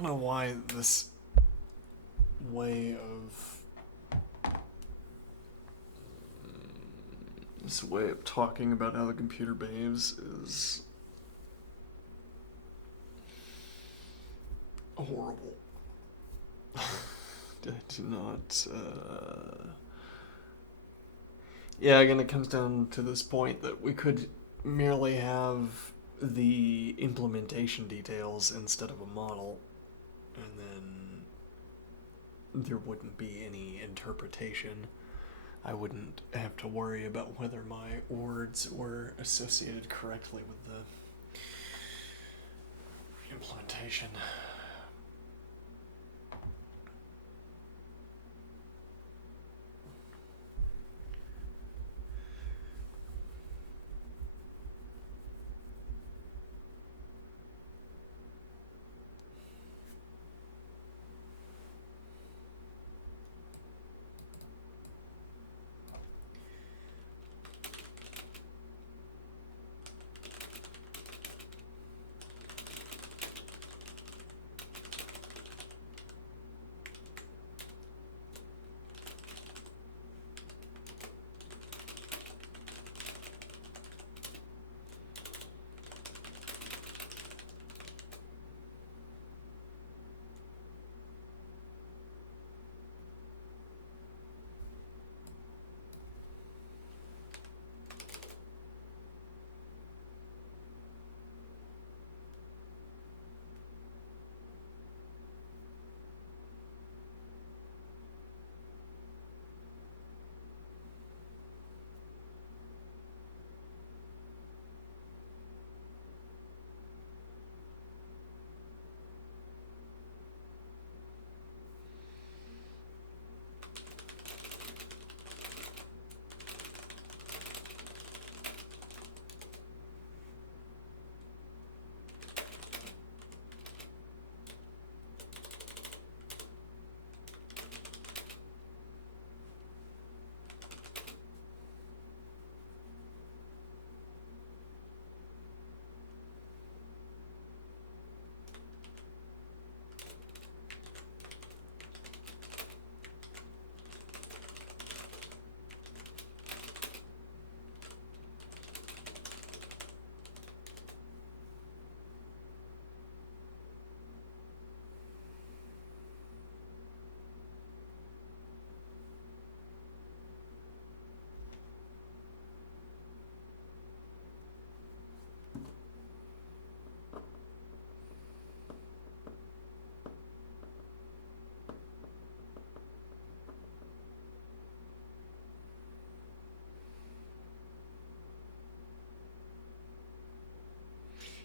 don't know why this way of talking about how the computer behaves is horrible. I do not. Yeah, again, it comes down to this point that we could merely have the implementation details instead of a model, and then there wouldn't be any interpretation. I wouldn't have to worry about whether my words were associated correctly with the implementation.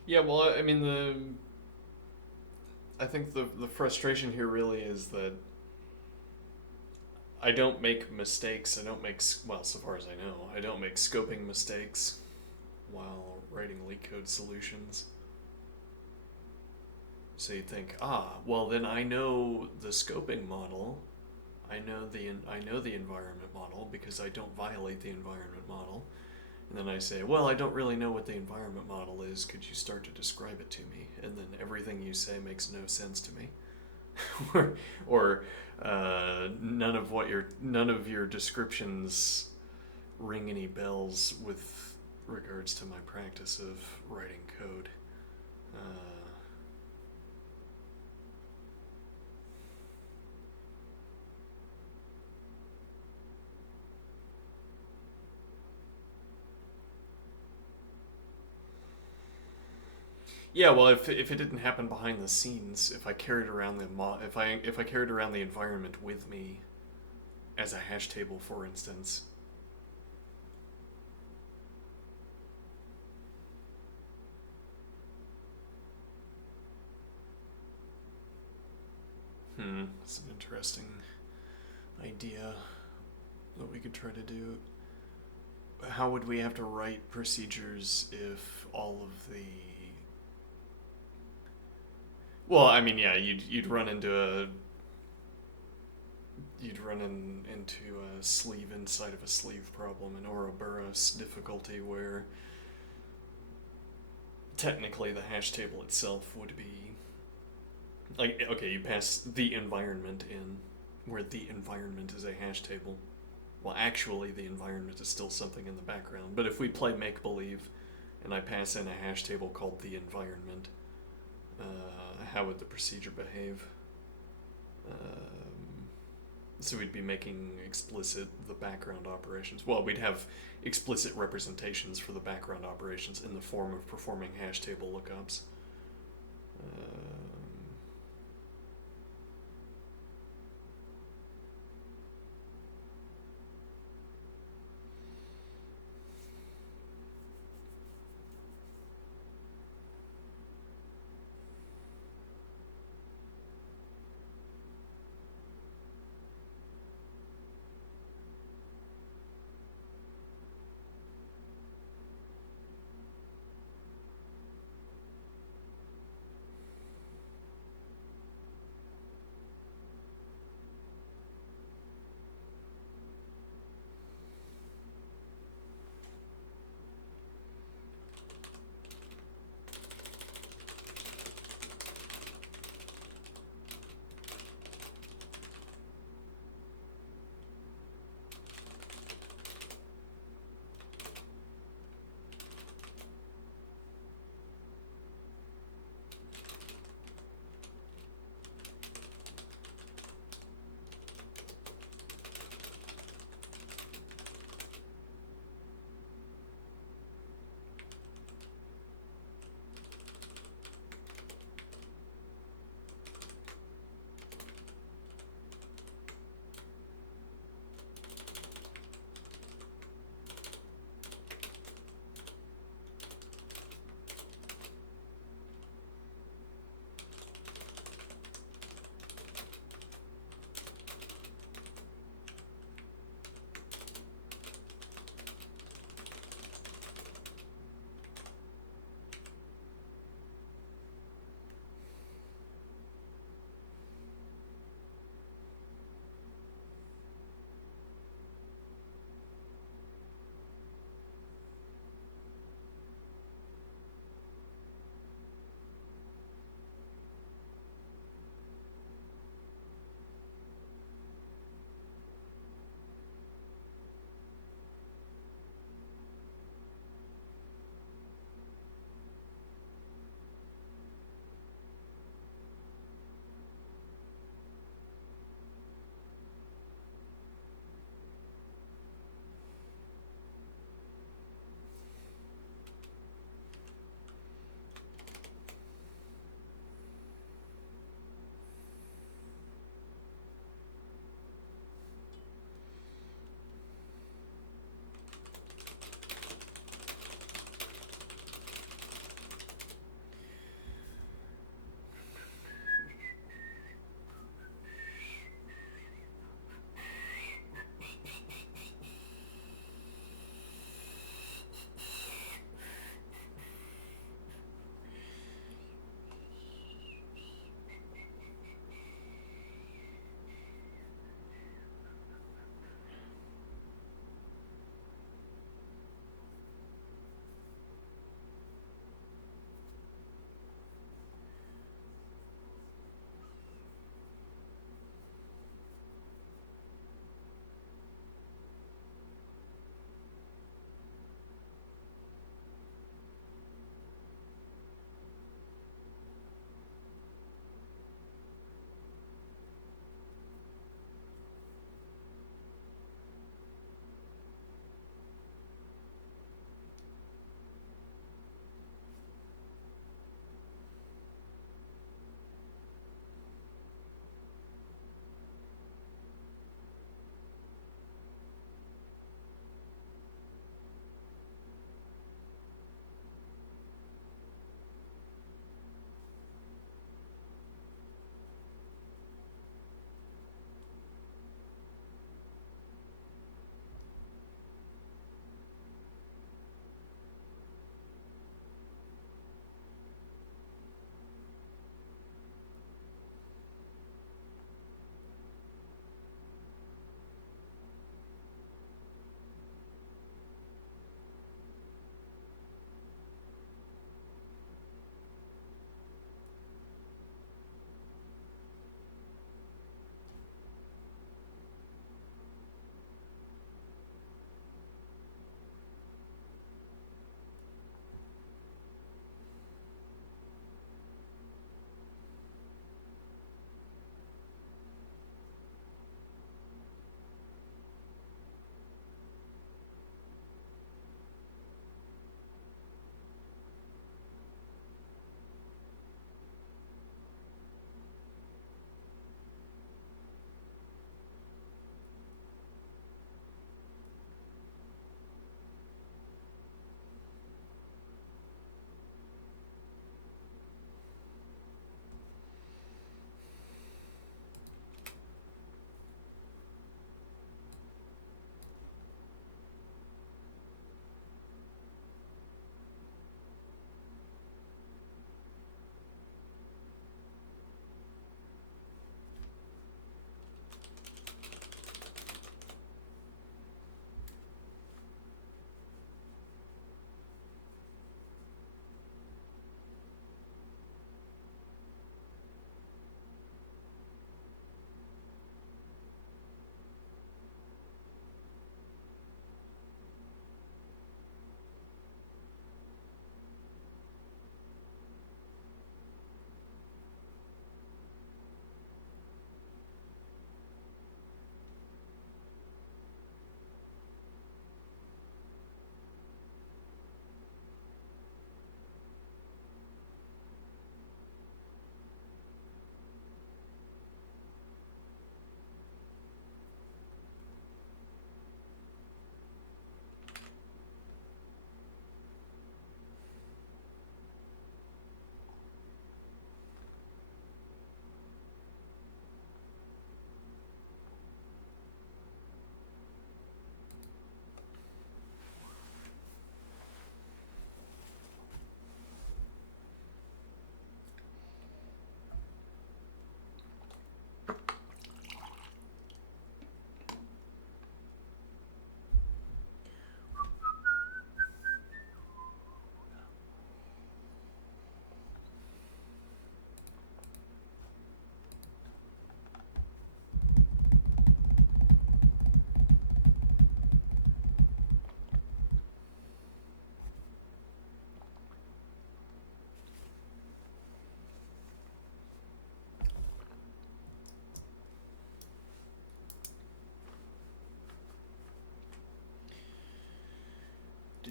Yeah, well, I mean, I think the frustration here really is that I don't make mistakes. I don't make, well, so far as I know, I don't make scoping mistakes while writing LeetCode solutions. So you think, well then I know the scoping model. I know the environment model because I don't violate the environment model. And then I say, well, I don't really know what the environment model is. Could you start to describe it to me? And then everything you say makes no sense to me. or none of your descriptions ring any bells with regards to my practice of writing code. Yeah, well, if it didn't happen behind the scenes, if I carried around if I carried around the environment with me as a hash table, for instance. It's an interesting idea that we could try to do. How would we have to write procedures if all of the... Well, I mean, yeah, you'd run into into a sleeve inside of a sleeve problem, an Ouroboros difficulty, where technically the hash table itself would be Like, okay, you pass the environment in, where the environment is a hash table. Well, actually, the environment is still something in the background. But if we play make believe, and I pass in a hash table called the environment, how would the procedure behave? So we'd be making explicit the background operations. Well, we'd have explicit representations for the background operations in the form of performing hash table lookups.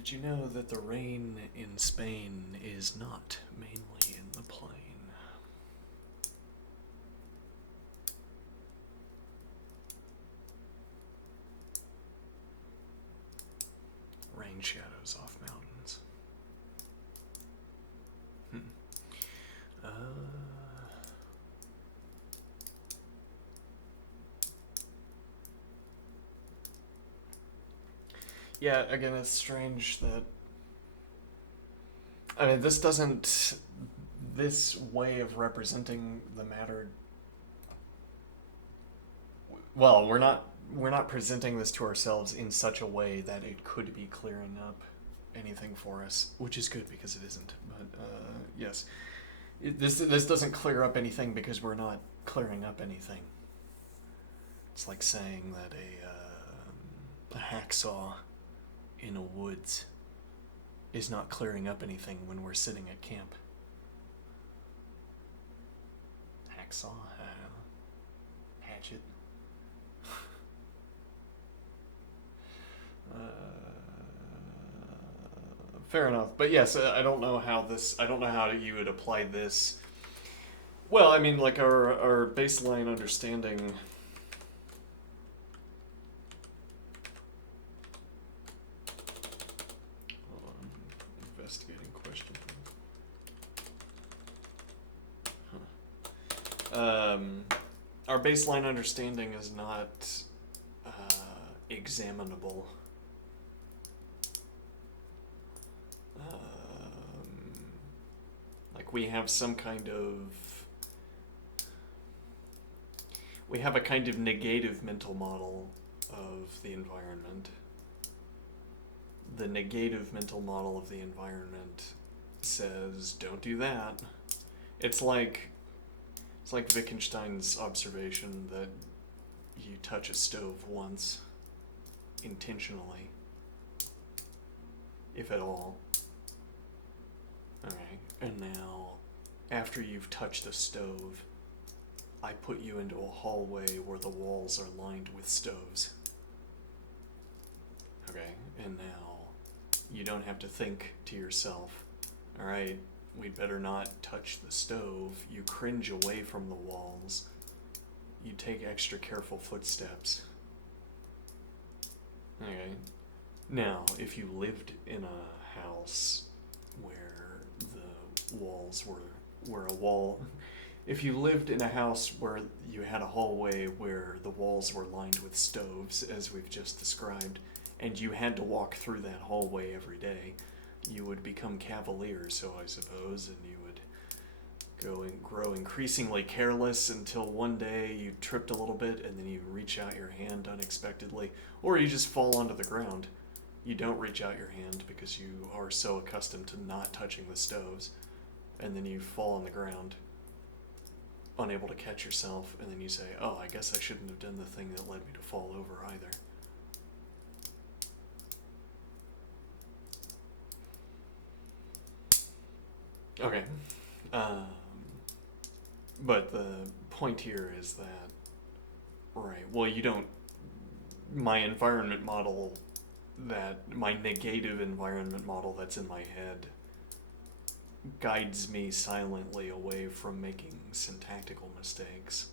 Did you know that the rain in Spain is not mainly in the plain? Rain shadows off mountains. Uh, yeah, again, it's strange that... I mean, this doesn't... This way of representing the matter... Well, we're not presenting this to ourselves in such a way that it could be clearing up anything for us, which is good because it isn't. But yes, this doesn't clear up anything because we're not clearing up anything. It's like saying that a hacksaw in a woods is not clearing up anything when we're sitting at camp. Hacksaw, hatchet. Fair enough, but yes, I don't know how you would apply this. Well, I mean, like our baseline understanding. Hold on, investigating question. Our baseline understanding is not examinable. Like we have a kind of negative mental model of the environment. The negative mental model of the environment says, don't do that. It's like Wittgenstein's observation that you touch a stove once, intentionally, if at all. Okay, and now, after you've touched a stove, I put you into a hallway where the walls are lined with stoves. Okay, and now you don't have to think to yourself, alright, we'd better not touch the stove. You cringe away from the walls. You take extra careful footsteps. Okay. Now, if you lived in a house where the walls were a wall... If you lived in a house where you had a hallway where the walls were lined with stoves, as we've just described, and you had to walk through that hallway every day, you would become cavalier, so I suppose, and you would grow increasingly careless until one day you tripped a little bit and then you reach out your hand unexpectedly, or you just fall onto the ground. You don't reach out your hand because you are so accustomed to not touching the stoves, and then you fall on the ground, unable to catch yourself, and then you say, oh, I guess I shouldn't have done the thing that led me to fall over either. Okay. But the point here is that, right, well, you don't, my environment model, my negative environment model that's in my head guides me silently away from making syntactical mistakes,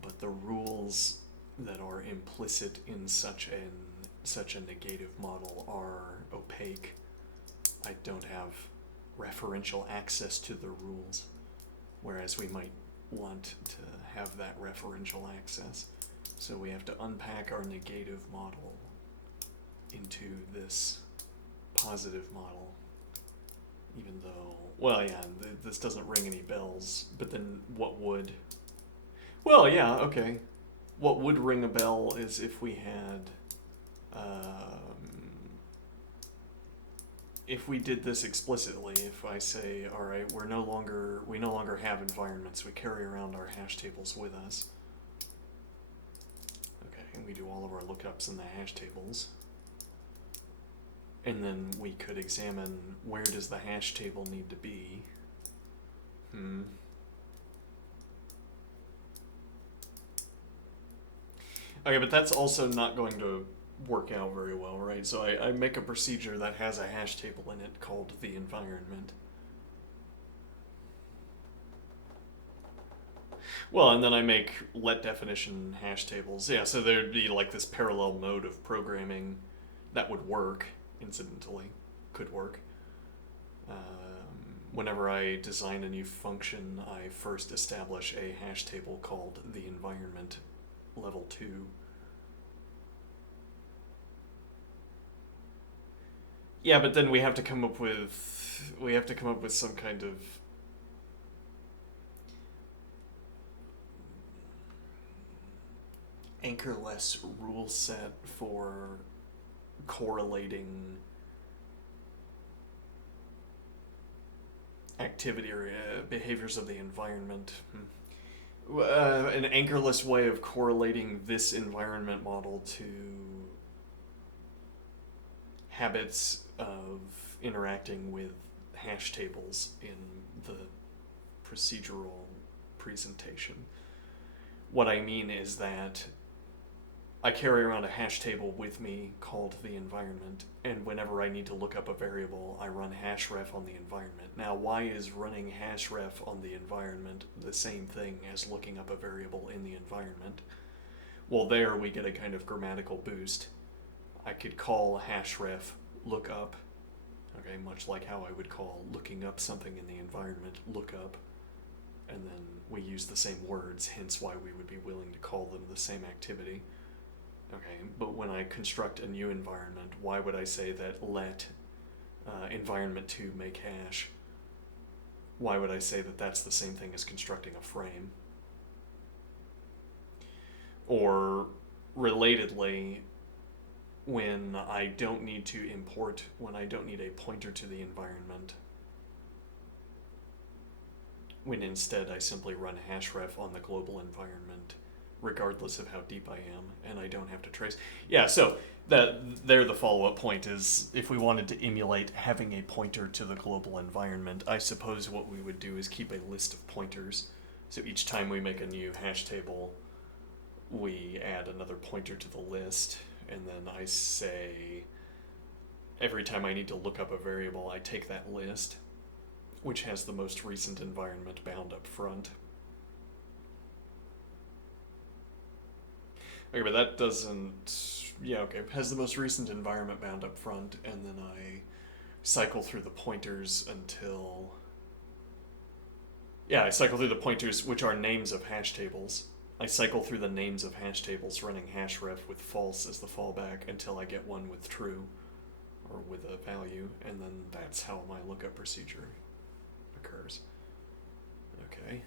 but the rules that are implicit in such a negative model are opaque. I don't have referential access to the rules, whereas we might want to have that referential access. So we have to unpack our negative model into this positive model, even though, well, yeah, this doesn't ring any bells, but then what would? Well, yeah, okay. What would ring a bell is if we had, if we did this explicitly, if I say, all right, we no longer have environments, we carry around our hash tables with us. Okay, and we do all of our lookups in the hash tables. And then we could examine, where does the hash table need to be? Okay, but that's also not going to work out very well, right? So I make a procedure that has a hash table in it called the environment. Well, and then I make let definition hash tables. Yeah, so there'd be like this parallel mode of programming that would work, incidentally, could work. Whenever I design a new function, I first establish a hash table called the environment level 2. Yeah, but then we have to come up with some kind of anchorless rule set for correlating activity or behaviors of the environment. An anchorless way of correlating this environment model to habits of interacting with hash tables in the procedural presentation. What I mean is that I carry around a hash table with me called the environment, and whenever I need to look up a variable, I run hashref on the environment. Now, why is running hashref on the environment the same thing as looking up a variable in the environment? Well, there we get a kind of grammatical boost. I could call hashref lookup, okay, much like how I would call looking up something in the environment lookup, and then we use the same words, hence why we would be willing to call them the same activity. Okay, but when I construct a new environment, why would I say that let environment 2 make hash? Why would I say that that's the same thing as constructing a frame? Or relatedly, when I don't need a pointer to the environment, when instead I simply run hashref on the global environment, regardless of how deep I am, and I don't have to trace. Yeah, so the follow-up point is, if we wanted to emulate having a pointer to the global environment, I suppose what we would do is keep a list of pointers. So each time we make a new hash table, we add another pointer to the list, and then I say, every time I need to look up a variable, I take that list, which has the most recent environment bound up front. Okay, but that doesn't... Yeah, okay. Has the most recent environment bound up front, and then I cycle through the pointers until... Yeah, I cycle through the pointers, which are names of hash tables. I cycle through the names of hash tables running hashref with false as the fallback until I get one with true, or with a value, and then that's how my lookup procedure occurs. Okay.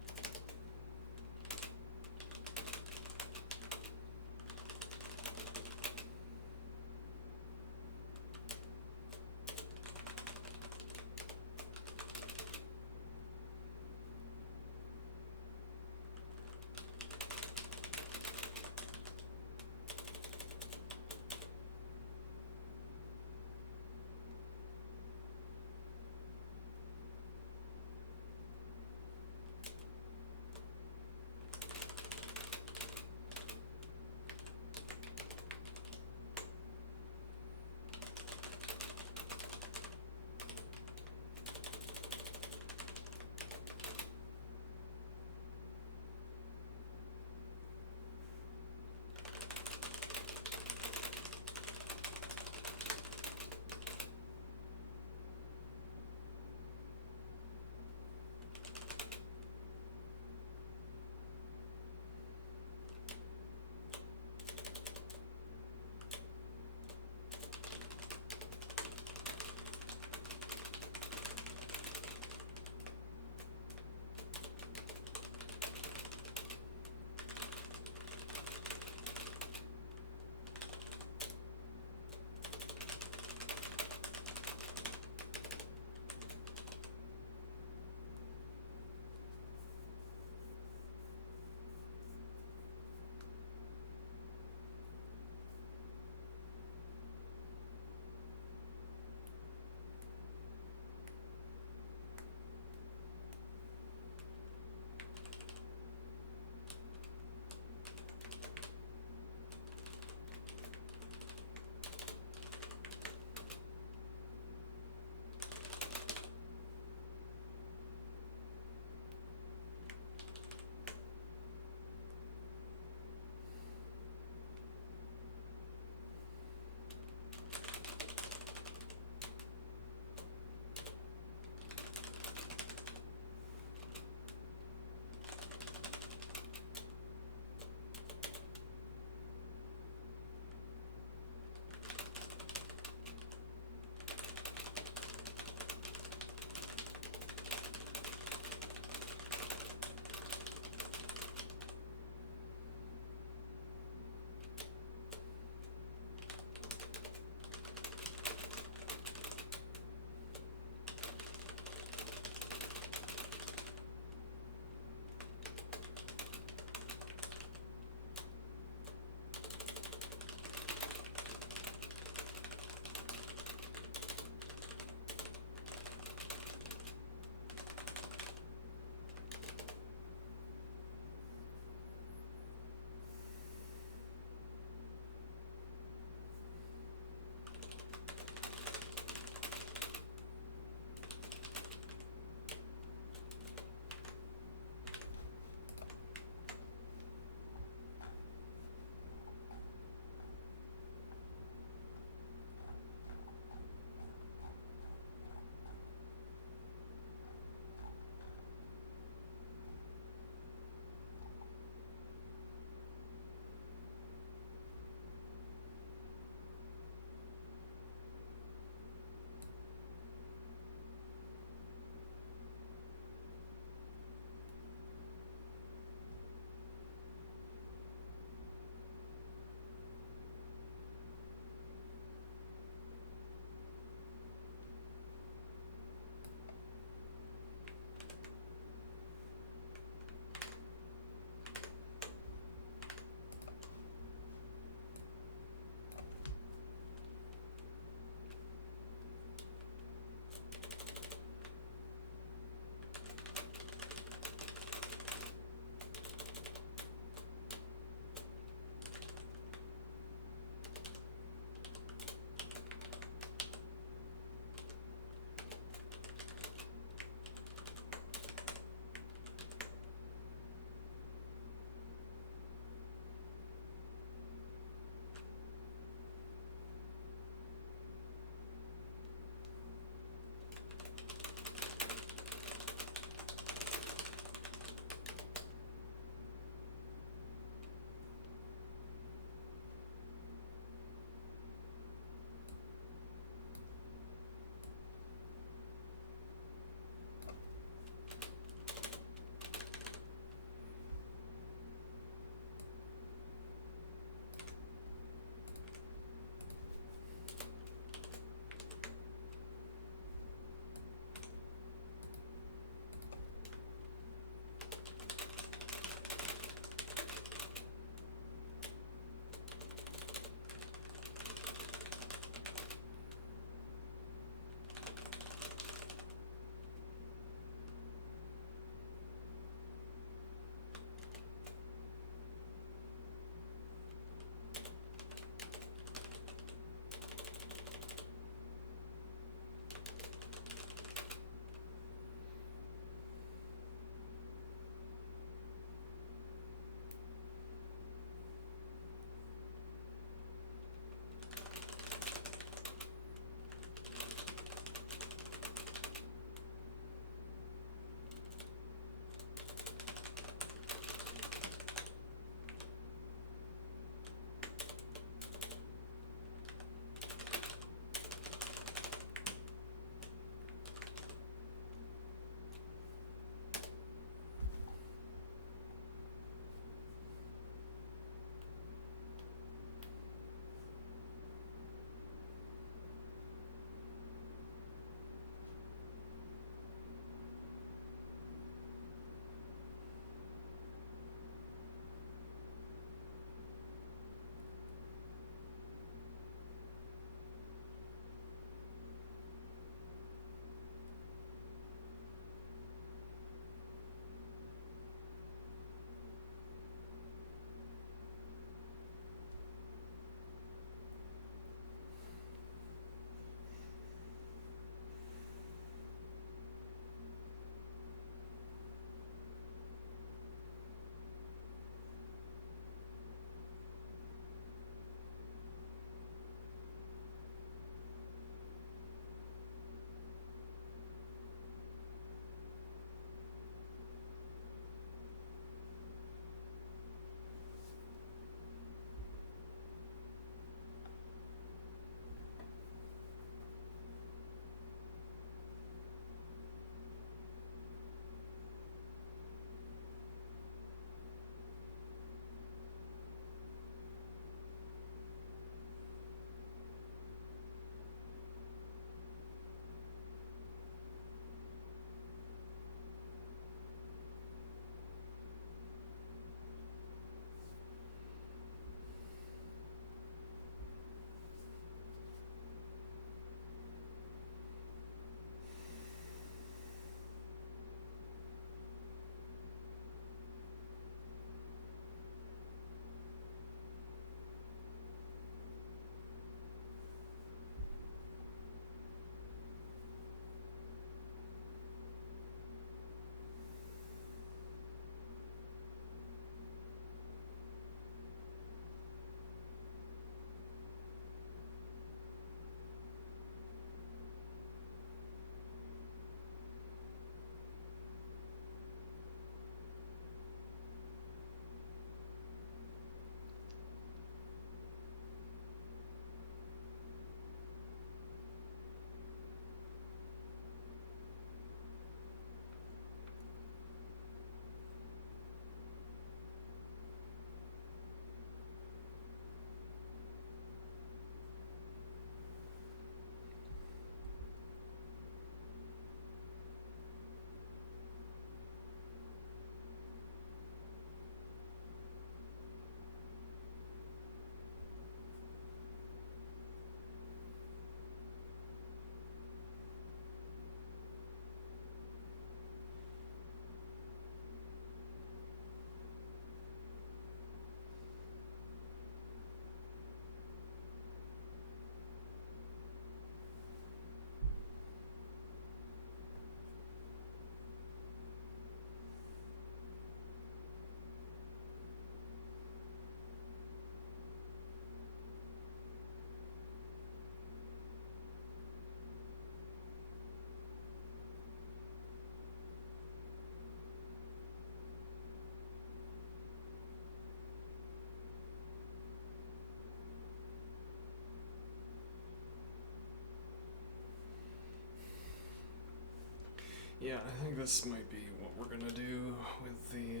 yeah, I think this might be what we're gonna do with the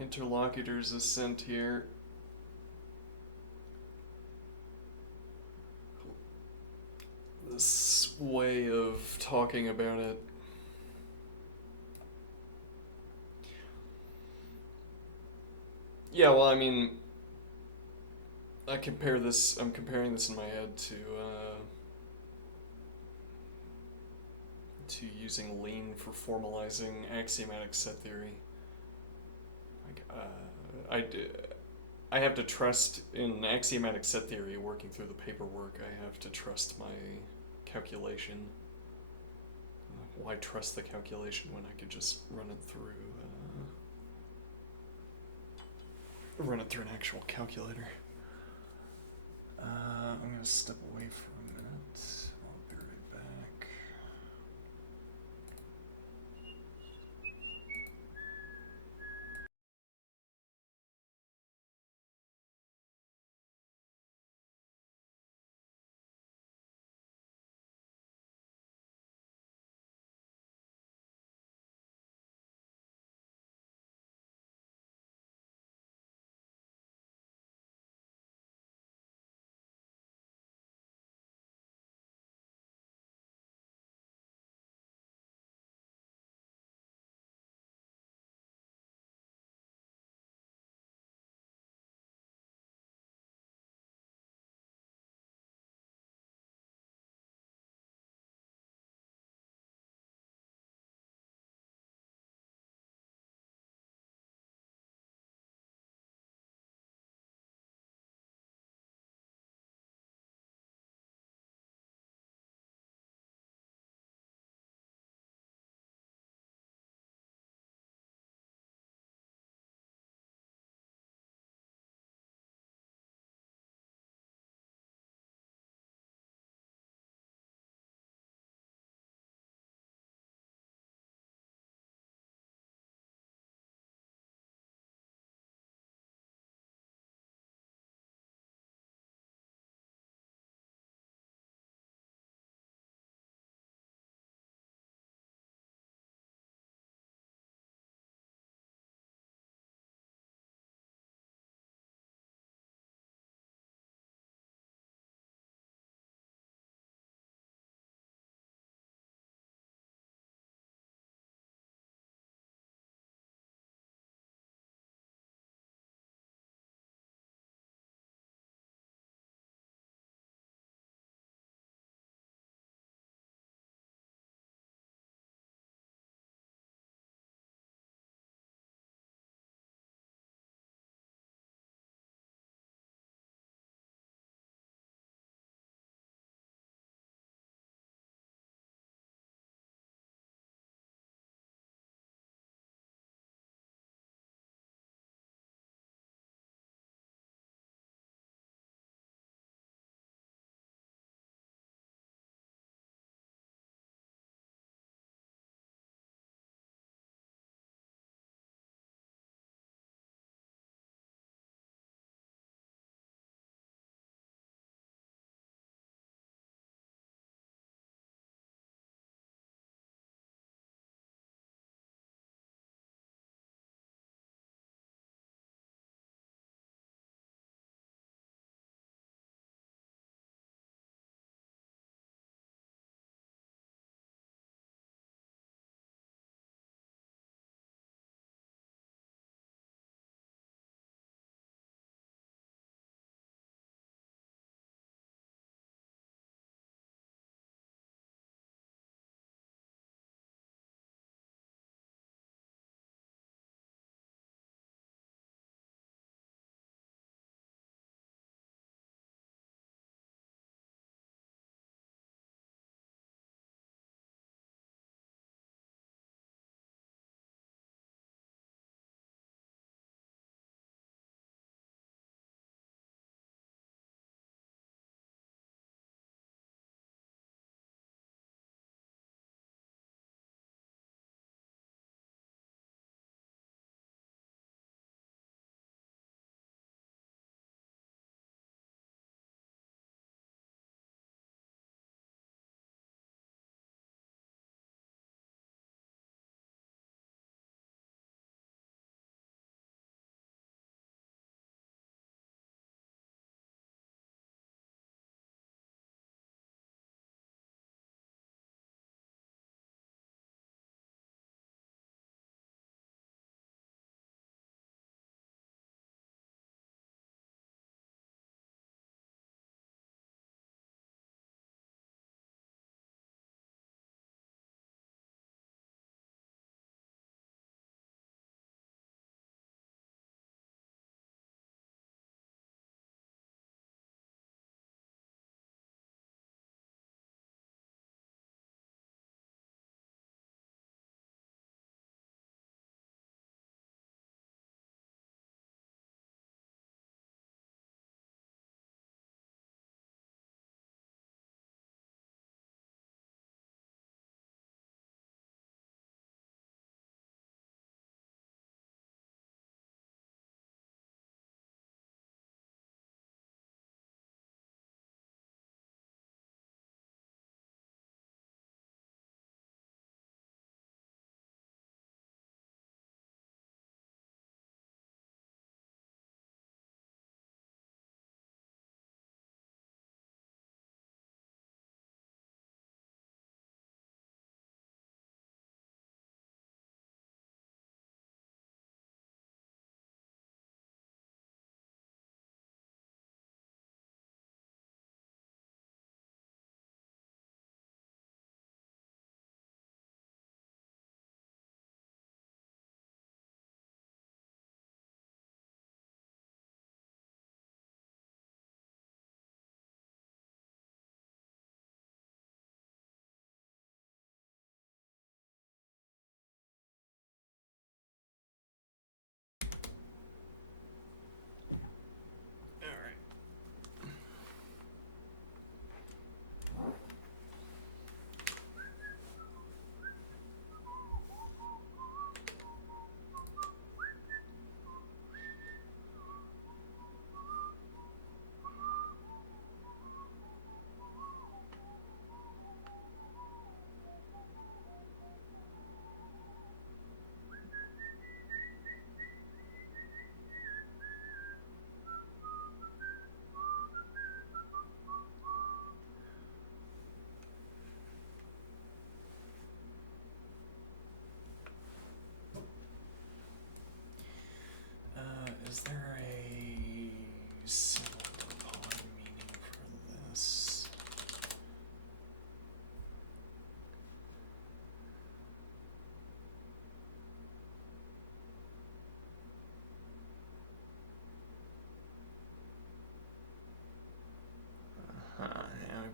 interlocutor's assent here. This way of talking about it. Yeah, well, I mean, I'm comparing this in my head to using lean for formalizing axiomatic set theory. Like, I have to trust in axiomatic set theory working through the paperwork. I have to trust my calculation. Why trust the calculation when I could just run it through an actual calculator? I'm gonna step away for a minute. I'll be right back.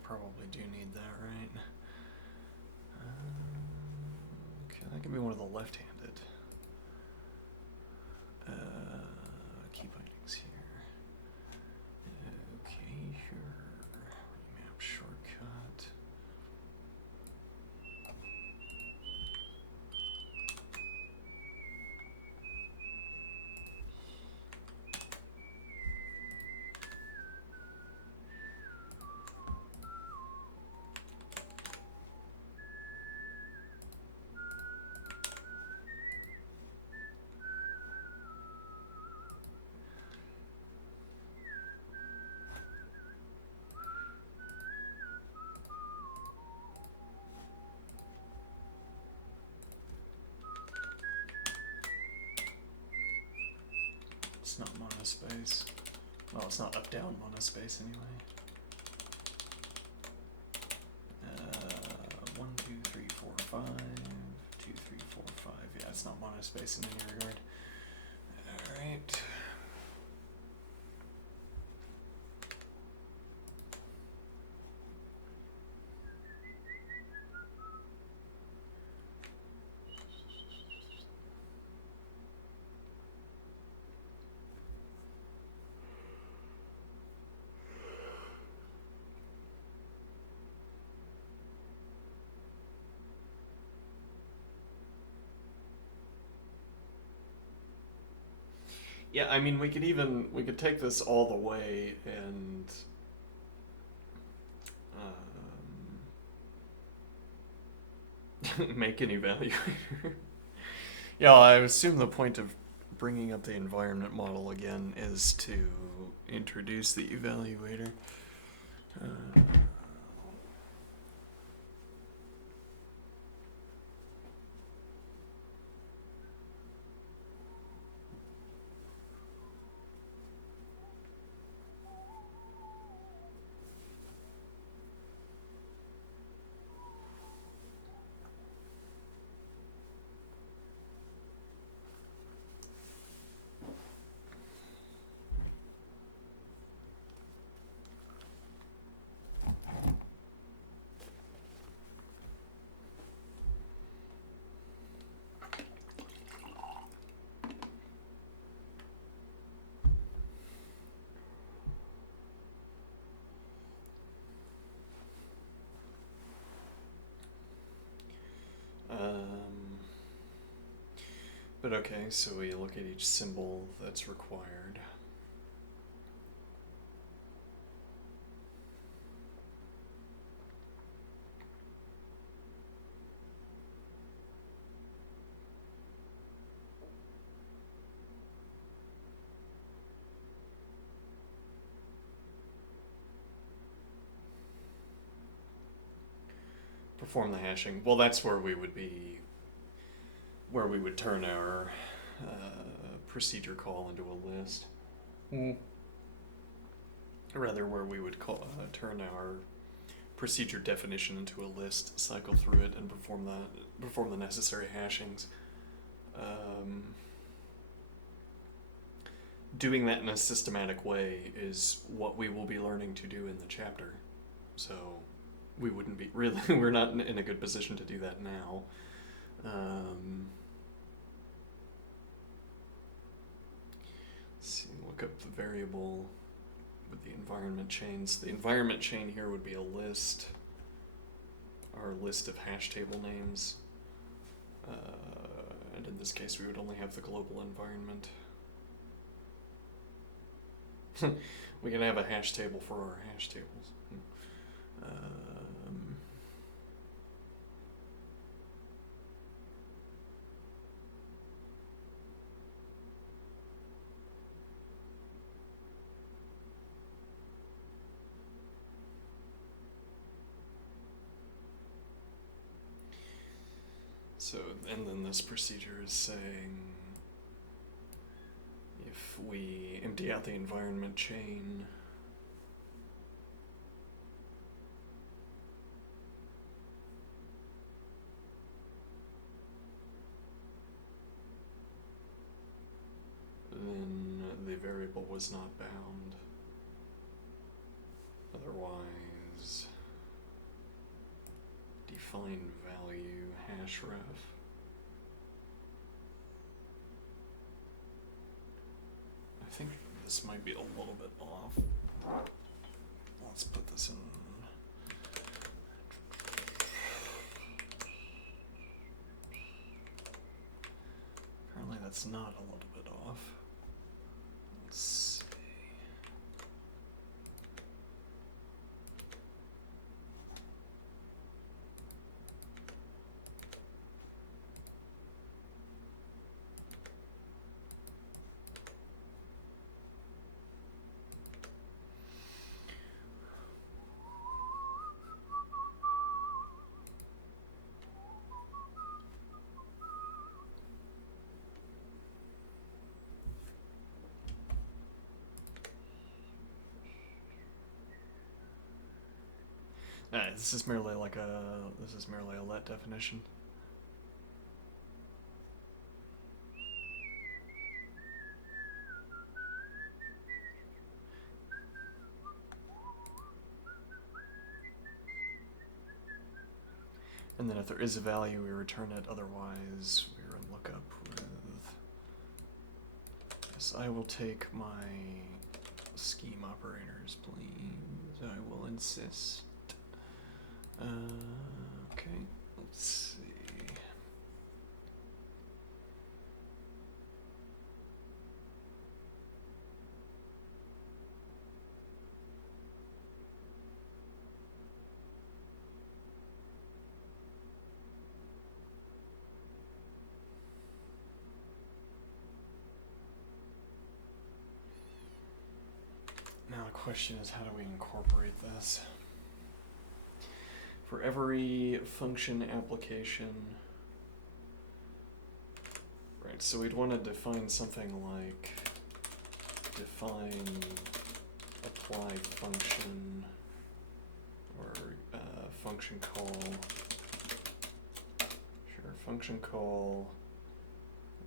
probably do need that, right? Okay, that can be one of the left-handed. Key bindings here. Okay, sure. Remap shortcut. It's not monospace. Well, it's not up-down monospace anyway. 1, 2, 3, 4, 5. 2, 3, 4, 5. Yeah, it's not monospace in any regard. Alright. Yeah, I mean, we could take this all the way and make an evaluator. Yeah, I assume the point of bringing up the environment model again is to introduce the evaluator. But okay, so we look at each symbol that's required. Perform the hashing. Well, that's where we would turn our procedure call into a list. Or rather, where we would turn our procedure definition into a list, cycle through it, and perform the necessary hashings. Doing that in a systematic way is what we will be learning to do in the chapter. So we wouldn't be really, we're not in a good position to do that now. Let's see, look up the variable with the environment chains. The environment chain here would be a list, our list of hash table names. And in this case, we would only have the global environment. We can have a hash table for our hash tables. So, and then this procedure is saying if we empty out the environment chain, then the variable was not bound. Otherwise, define value hash ref. I think this might be a little bit off. Let's put this in. Apparently that's not a little bit off. Let's see. This is merely a let definition. And then if there is a value, we return it. Otherwise, we run lookup with. Yes, I will take my scheme operators, please. I will insist. Okay, let's see. Now the question is, how do we incorporate this? For every function application, right, so we'd want to define something like define apply function or function call, sure, function call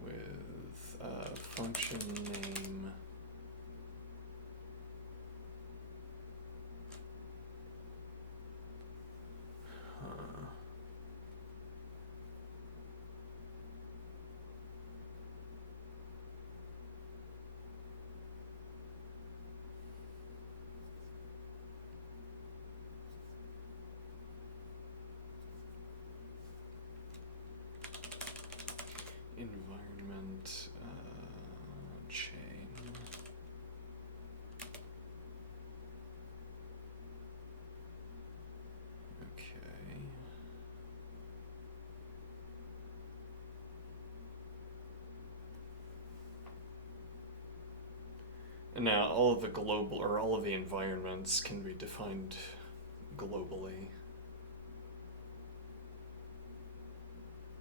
with function name environment chain. Okay. And now all of the environments can be defined globally.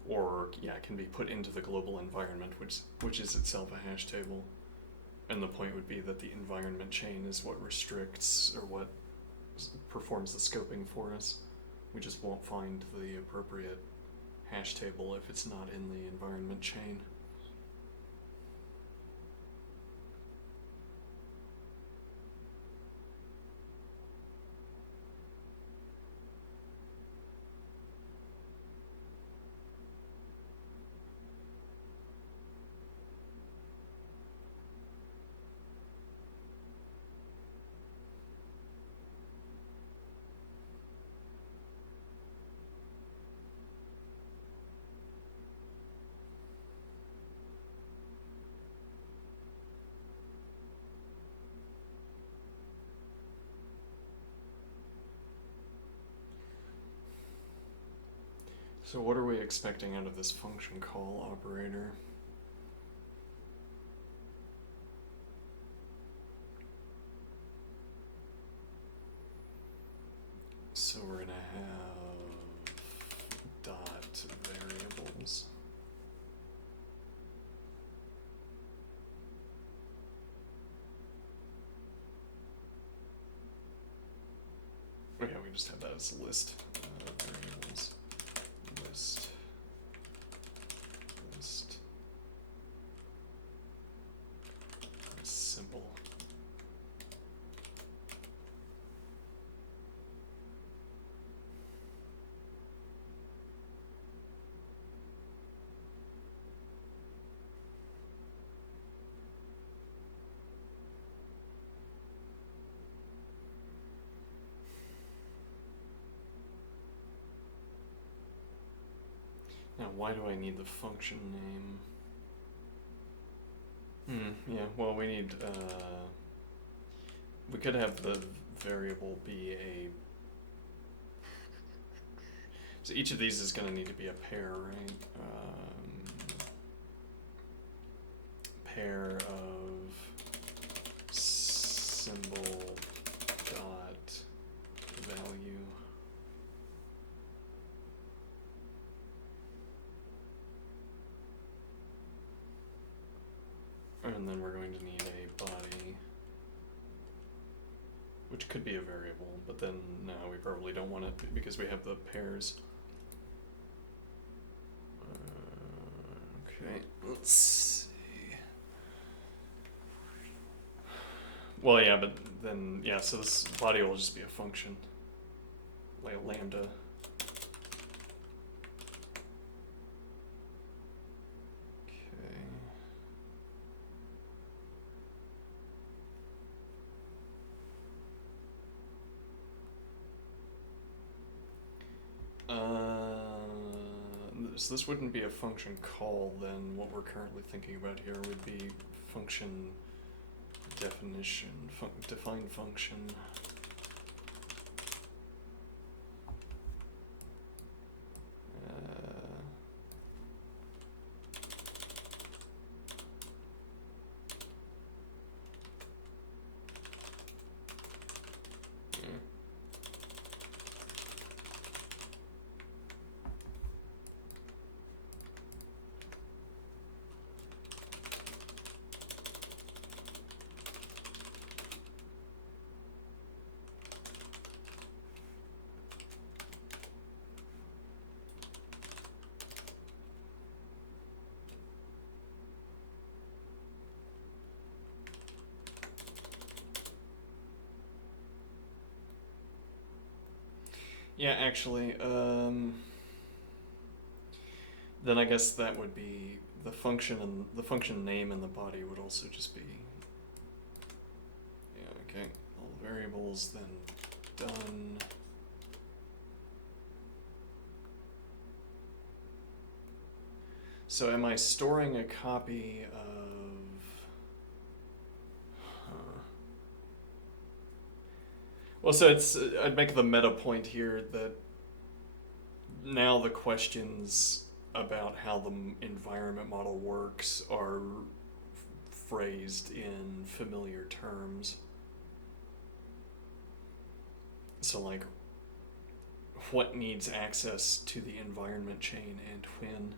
Or, yeah, can be put into the global environment, which is itself a hash table. And the point would be that the environment chain is what restricts, or what performs the scoping for us. We just won't find the appropriate hash table if it's not in the environment chain. So what are we expecting out of this function call operator? So we're gonna have dot variables. Oh yeah, we just have that as a list. Variables. List. It's simple. Now, why do I need the function name? Yeah, well, we need, we could have the variable be a, so each of these is going to need to be a pair, right? Pair of symbol dot value. And then we're going to need a body, which could be a variable, but then no, we probably don't want it because we have the pairs. Okay, let's see. Well, yeah, but then, yeah, so this body will just be a function, like a lambda. So this wouldn't be a function call, then what we're currently thinking about here would be function definition, define function. Yeah, actually, then I guess that would be the function, and the function name in the body would also just be, yeah, okay, all the variables, then done. So am I storing a copy of, well, so it's, I'd make the meta point here that now the questions about how the environment model works are phrased in familiar terms. So like, what needs access to the environment chain and when,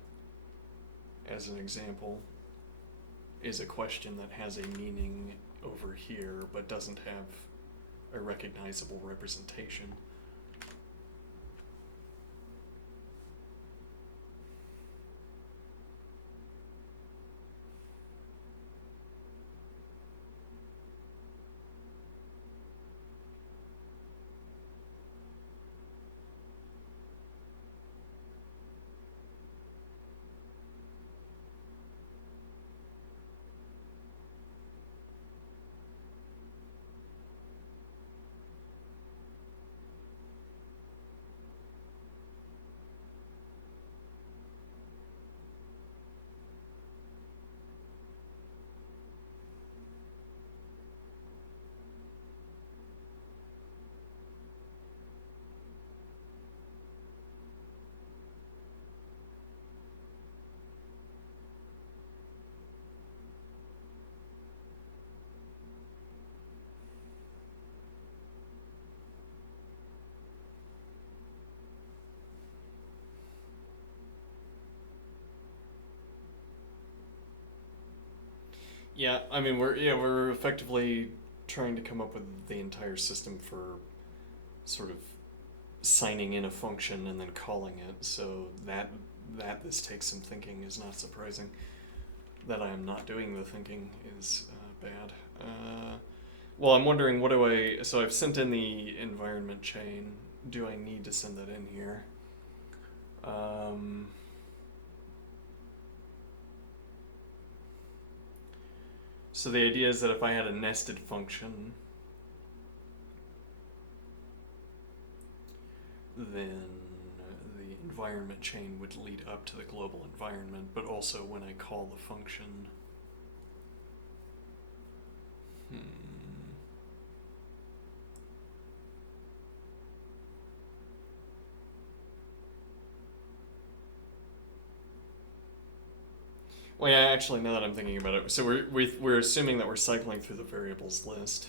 as an example, is a question that has a meaning over here but doesn't have a recognizable representation. Yeah, I mean, we're effectively trying to come up with the entire system for sort of signing in a function and then calling it. So that this takes some thinking is not surprising. That I am not doing the thinking is bad. Well, I'm wondering, what do I? So I've sent in the environment chain. Do I need to send that in here? So the idea is that if I had a nested function, then the environment chain would lead up to the global environment, but also when I call the function. Well, yeah, actually, now that I'm thinking about it, so we're assuming that we're cycling through the variables list.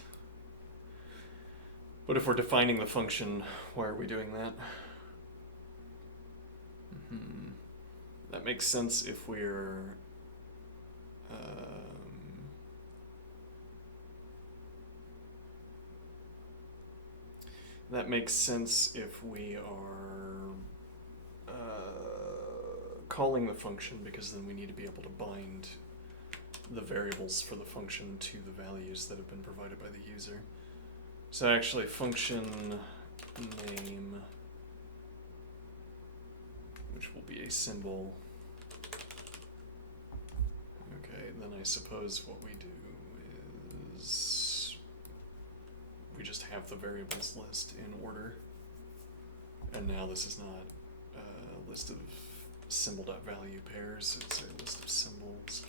But if we're defining the function, why are we doing that? That makes sense if we're that makes sense if we are calling the function, because then we need to be able to bind the variables for the function to the values that have been provided by the user. So actually, function name, which will be a symbol. Okay, then I suppose what we do is we just have the variables list in order. And now this is not a list of symbol.value pairs, it's a list of symbols.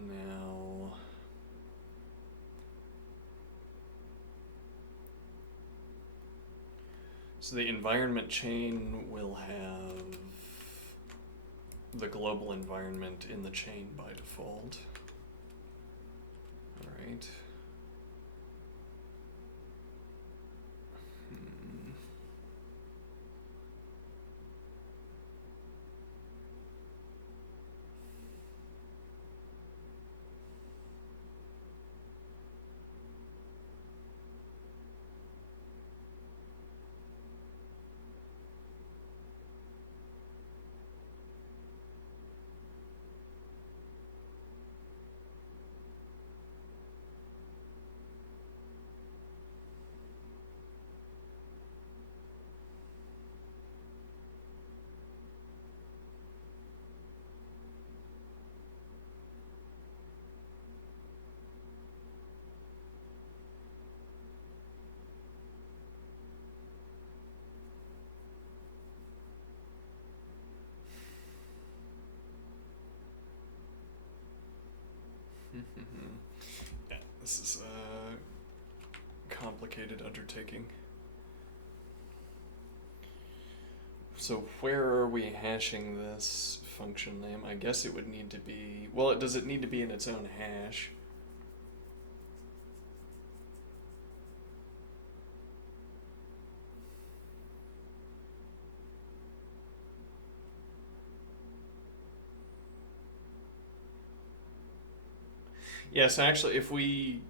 Now, so the environment chain will have the global environment in the chain by default. All right. Yeah, this is a complicated undertaking. So where are we hashing this function name? I guess it would need to be, well, does it need to be in its own hash? Yes, actually, if we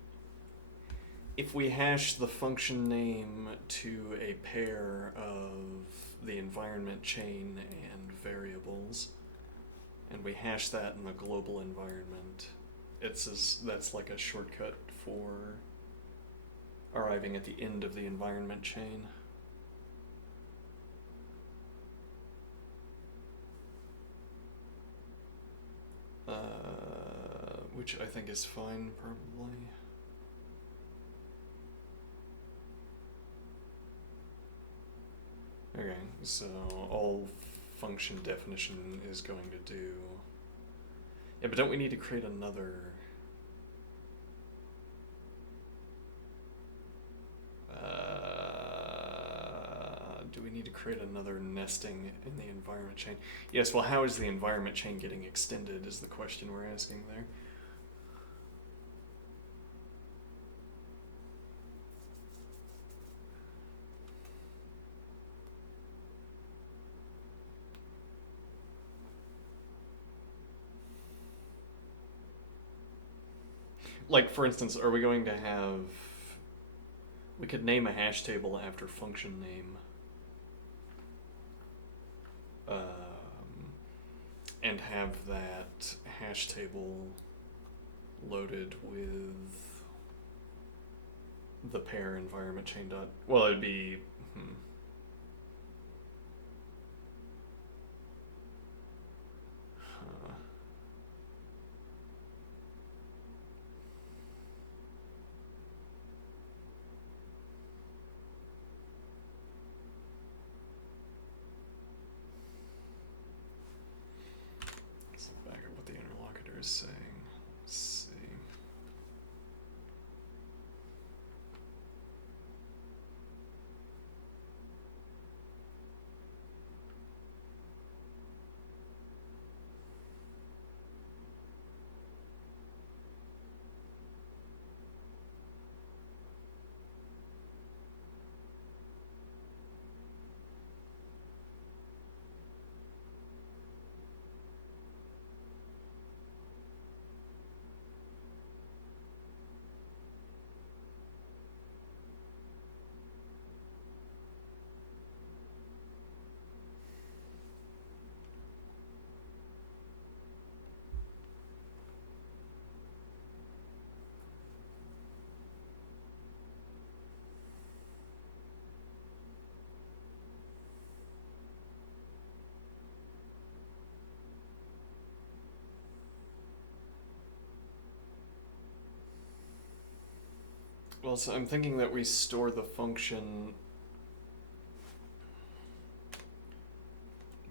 hash the function name to a pair of the environment chain and variables, and we hash that in the global environment, that's like a shortcut for arriving at the end of the environment chain. Which I think is fine, probably. Okay, so all function definition is going to do... Yeah, but don't we need to create another... do we need to create another nesting in the environment chain? Yes, well, how is the environment chain getting extended is the question we're asking there. Like, for instance, are we going to have... We could name a hash table after function name. And have that hash table loaded with the pair environment chain dot... Well, it'd be... well, so I'm thinking that we store the function.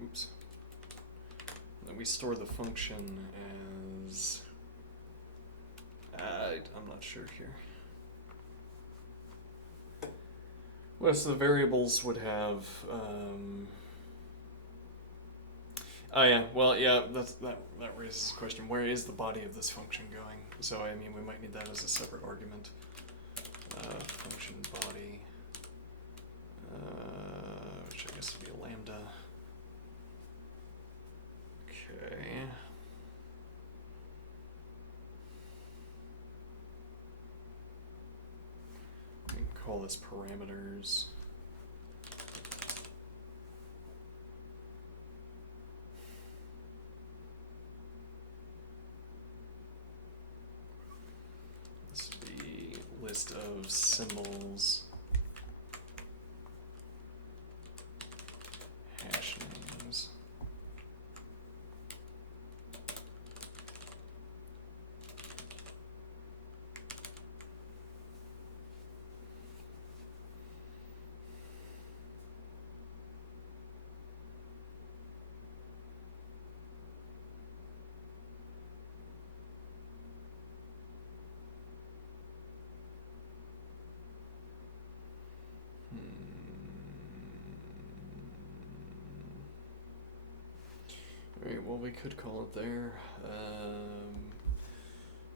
Oops. That we store the function as. I'm not sure here. Well, so the variables would have. Oh yeah, well yeah, that raises a question. Where is the body of this function going? So I mean, we might need that as a separate argument. Function body, which I guess would be a lambda. Okay. We can call this parameters. This would be list of symbols, hash names. Alright, well, we could call it there.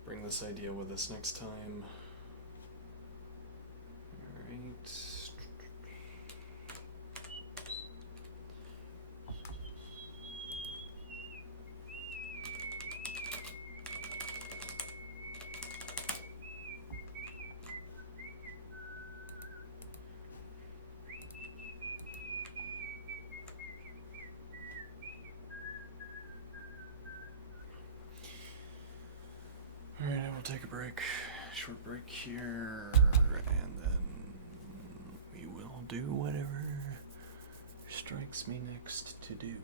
Bring this idea with us next time. Alright. Alright, I will take a break. Short break here, and then we will do whatever strikes me next to do.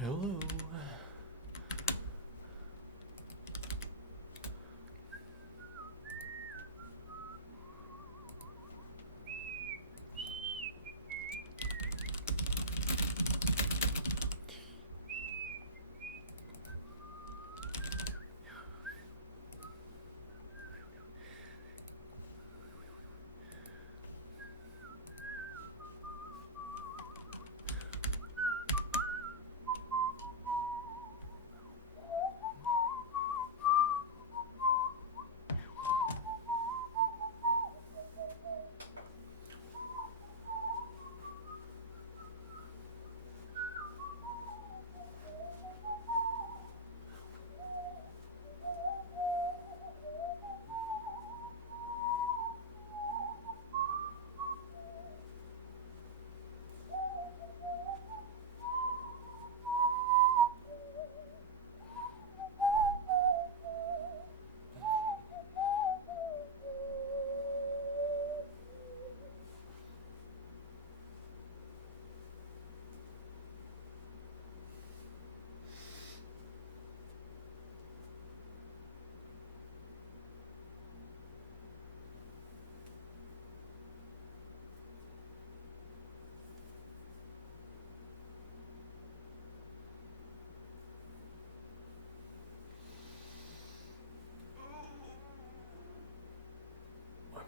Hello.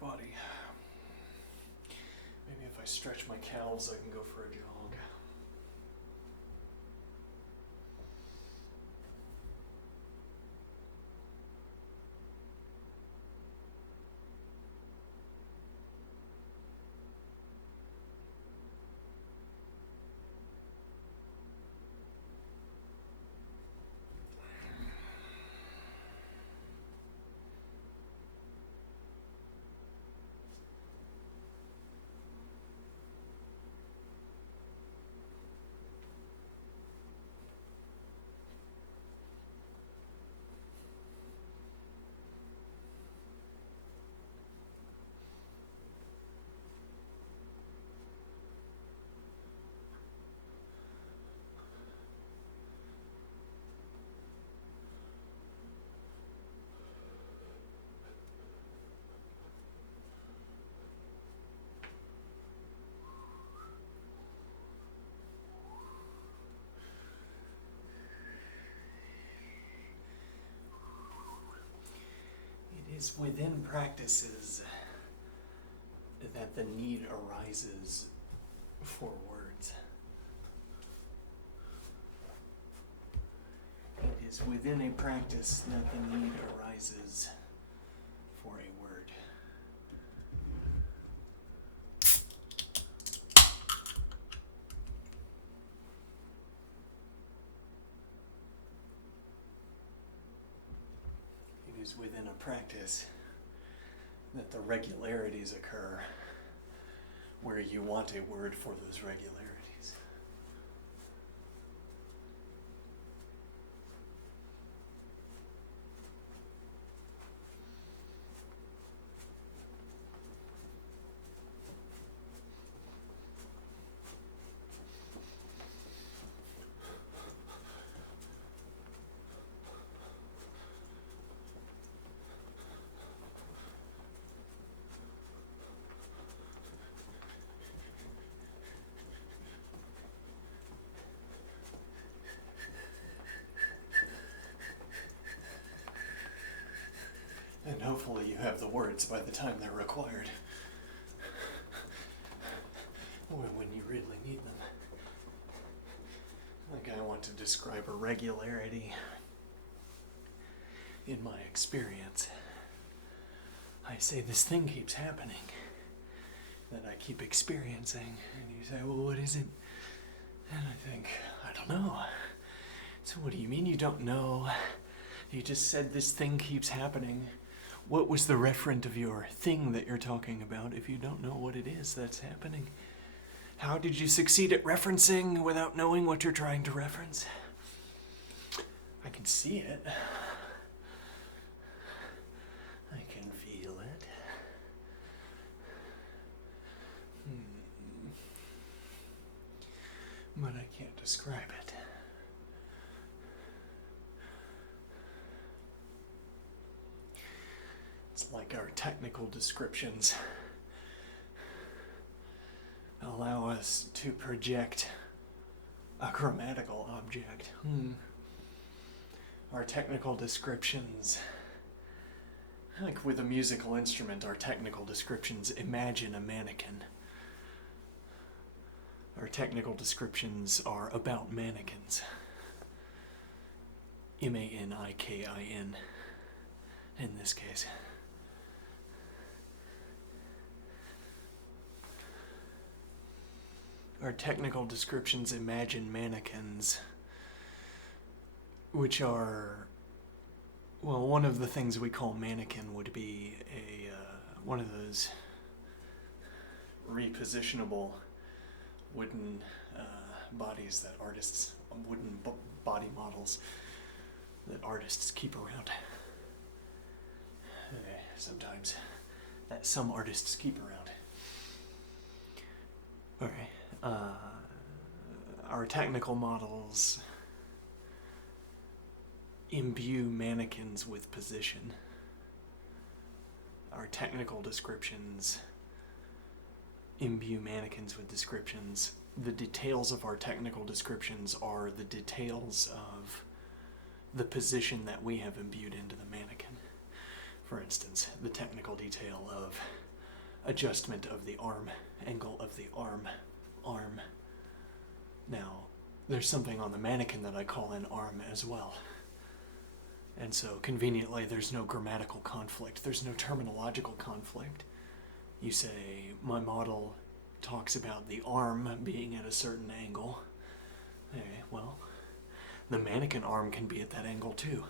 Body. Maybe if I stretch my calves, I can go for a jog. It is within practices that the need arises for words. It is within a practice that the need arises for a word. It is within a practice that the regularities occur where you want a word for those regularities. And hopefully you have the words by the time they're required. When you really need them. Like I want to describe a regularity in my experience. I say this thing keeps happening that I keep experiencing. And you say, well, what is it? And I think, I don't know. So what do you mean you don't know? You just said this thing keeps happening. What was the referent of your thing that you're talking about if you don't know what it is that's happening? How did you succeed at referencing without knowing what you're trying to reference? I can see it. I can feel it. But I can't describe it. It's like our technical descriptions allow us to project a grammatical object. Our technical descriptions, like with a musical instrument, our technical descriptions imagine a mannequin. Our technical descriptions are about mannequins. M-A-N-I-K-I-N in this case. Our technical descriptions imagine mannequins, which are, well, one of the things we call mannequin would be one of those repositionable wooden bodies that artists, wooden body models that artists keep around. Sometimes that some artists keep around. Okay. Our technical models imbue mannequins with position. Our technical descriptions imbue mannequins with descriptions. The details of our technical descriptions are the details of the position that we have imbued into the mannequin. For instance, the technical detail of adjustment of the arm, angle of the arm. Now, there's something on the mannequin that I call an arm as well. And so, conveniently, there's no grammatical conflict. There's no terminological conflict. You say, my model talks about the arm being at a certain angle. Okay, well, the mannequin arm can be at that angle too.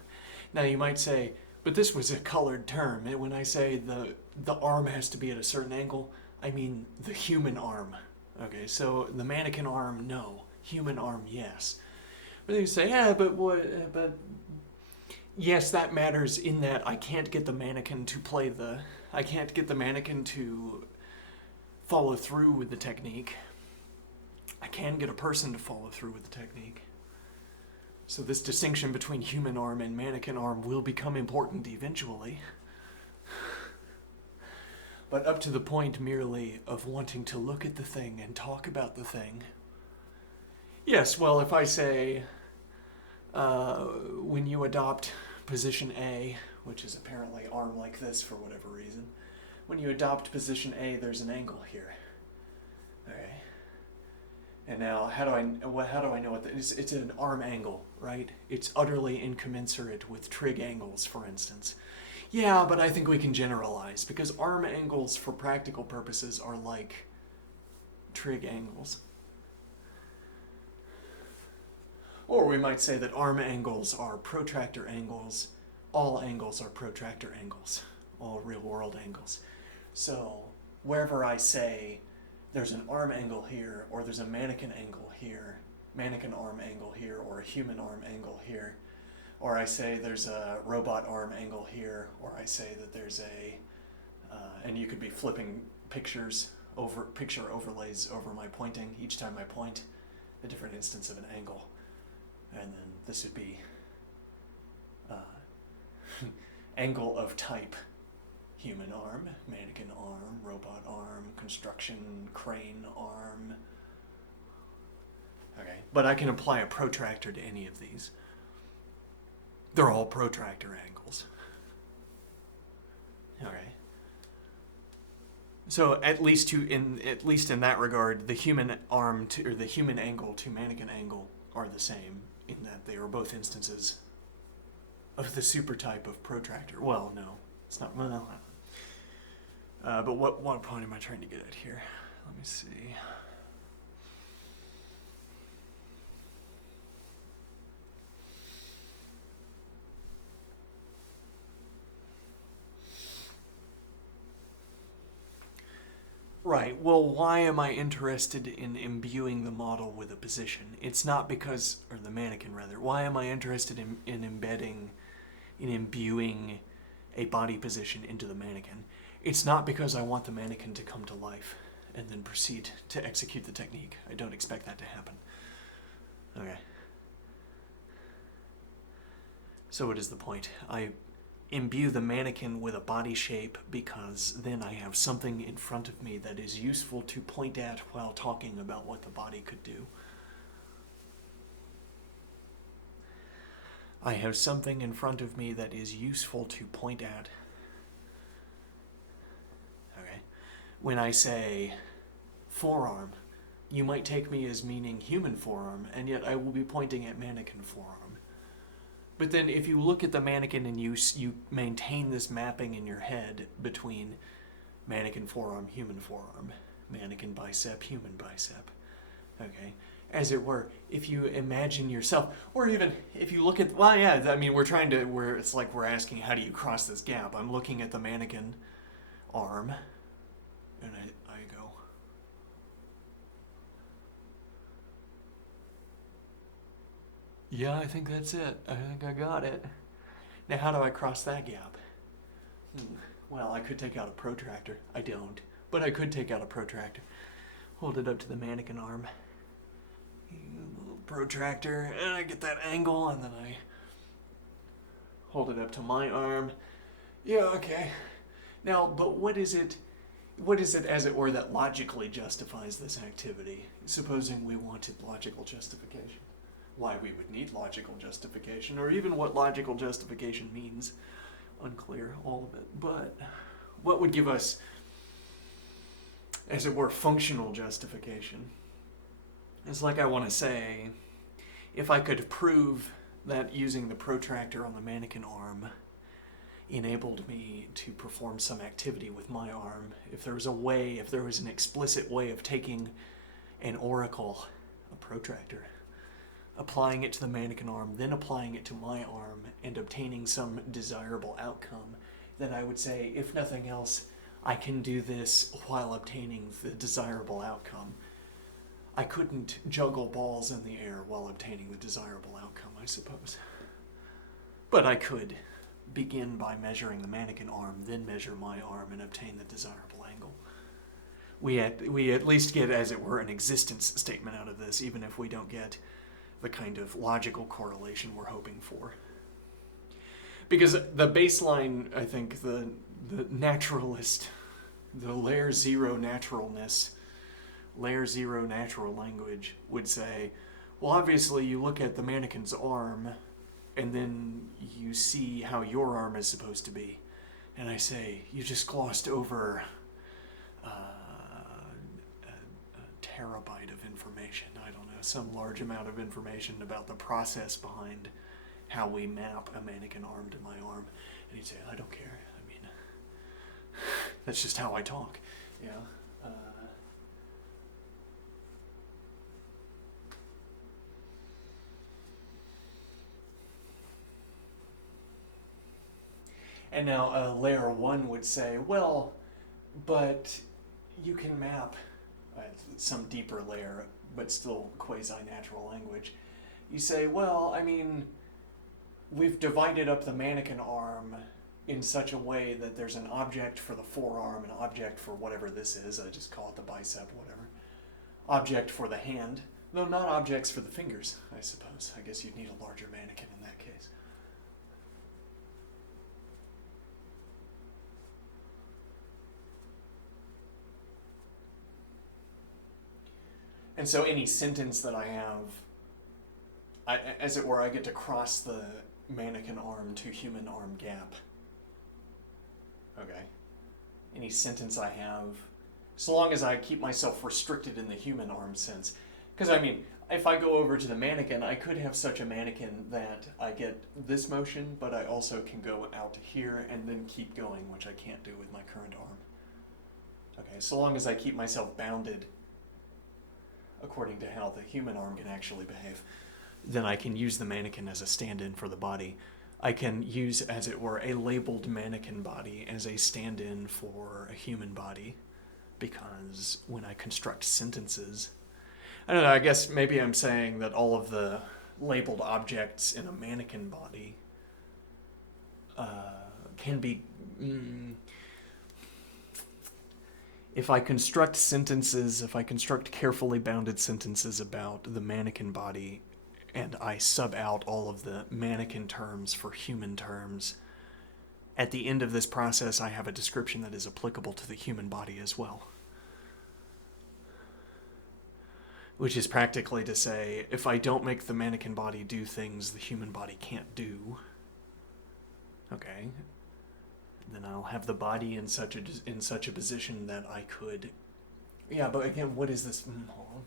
Now, you might say, but this was a colored term. And when I say the arm has to be at a certain angle, I mean the human arm. Okay, so the mannequin arm, no. Human arm, yes. But you say, yeah, but what? But yes, that matters in that I can't get the mannequin to I can't get the mannequin to follow through with the technique. I can get a person to follow through with the technique. So this distinction between human arm and mannequin arm will become important eventually. But up to the point merely of wanting to look at the thing and talk about the thing. Yes, well, if I say, when you adopt position A, which is apparently arm like this for whatever reason, when you adopt position A, there's an angle here. Okay. And now, how do I know what that is? It's an arm angle, right? It's utterly incommensurate with trig angles, for instance. Yeah, but I think we can generalize, because arm angles for practical purposes are like trig angles. Or we might say that arm angles are protractor angles. All angles are protractor angles. All real-world angles. So, wherever I say there's an arm angle here, or there's a mannequin angle here, mannequin arm angle here, or a human arm angle here, or I say there's a robot arm angle here, or I say that there's and you could be flipping picture overlays over my pointing. Each time I point, a different instance of an angle. And then this would be angle of type human arm, mannequin arm, robot arm, construction, crane arm. Okay, but I can apply a protractor to any of these. They're all protractor angles. Okay. So at least in that regard, the human arm or the human angle to mannequin angle are the same in that they are both instances of the supertype of protractor. Well, no, it's not. Well, but what point am I trying to get at here? Let me see. Right, well, why am I interested in imbuing the model with a position? It's not because, or the mannequin rather, why am I interested in imbuing a body position into the mannequin? It's not because I want the mannequin to come to life and then proceed to execute the technique. I don't expect that to happen. Okay. So what is the point? imbue the mannequin with a body shape because then I have something in front of me that is useful to point at while talking about what the body could do. I have something in front of me that is useful to point at. Okay. When I say forearm, you might take me as meaning human forearm, and yet I will be pointing at mannequin forearm. But then if you look at the mannequin and you maintain this mapping in your head between mannequin forearm, human forearm, mannequin bicep, human bicep, okay? As it were, if you imagine yourself, or even if you look at, well, yeah, I mean, it's like we're asking, how do you cross this gap? I'm looking at the mannequin arm, and I go, yeah, I think that's it. I think I got it. Now, how do I cross that gap? Well, I could take out a protractor. I don't. But I could take out a protractor. Hold it up to the mannequin arm. Little protractor, and I get that angle, and then I hold it up to my arm. Yeah, okay. Now, but what is it, as it were, that logically justifies this activity? Supposing we wanted logical justification. Why we would need logical justification, or even what logical justification means. Unclear, all of it. But what would give us, as it were, functional justification? It's like I want to say, if I could prove that using the protractor on the mannequin arm enabled me to perform some activity with my arm, if there was an explicit way of taking an oracle, a protractor, applying it to the mannequin arm, then applying it to my arm, and obtaining some desirable outcome, then I would say, if nothing else, I can do this while obtaining the desirable outcome. I couldn't juggle balls in the air while obtaining the desirable outcome, I suppose. But I could begin by measuring the mannequin arm, then measure my arm, and obtain the desirable angle. We at least get, as it were, an existence statement out of this, even if we don't get the kind of logical correlation we're hoping for. Because the baseline, I think, the naturalist, the layer zero naturalness, layer zero natural language would say, well, obviously you look at the mannequin's arm and then you see how your arm is supposed to be. And I say, you just glossed over a terabyte of information. I don't know, some large amount of information about the process behind how we map a mannequin arm to my arm. And he'd say, I don't care. I mean, that's just how I talk. Yeah. And now layer one would say, well, but you can map some deeper layer, but still quasi-natural language. You say, well, I mean, we've divided up the mannequin arm in such a way that there's an object for the forearm, an object for whatever this is, I just call it the bicep, whatever. Object for the hand, though not objects for the fingers, I suppose. I guess you'd need a larger mannequin in that case. And so any sentence that I have, as it were, I get to cross the mannequin arm to human arm gap. Okay. Any sentence I have, so long as I keep myself restricted in the human arm sense. Because, I mean, if I go over to the mannequin, I could have such a mannequin that I get this motion, but I also can go out to here and then keep going, which I can't do with my current arm. Okay, so long as I keep myself bounded according to how the human arm can actually behave, then I can use the mannequin as a stand-in for the body. I can use, as it were, a labeled mannequin body as a stand-in for a human body, because when I construct sentences, I don't know, I guess maybe I'm saying that all of the labeled objects in a mannequin body can be... If I construct sentences, if I construct carefully bounded sentences about the mannequin body, and I sub out all of the mannequin terms for human terms, At the end of this process, I have a description that is applicable to the human body as well. Which is practically to say, if I don't make the mannequin body do things the human body can't do, okay, then I'll have the body in such a position that I could. Yeah, but again, what is this? Hold on.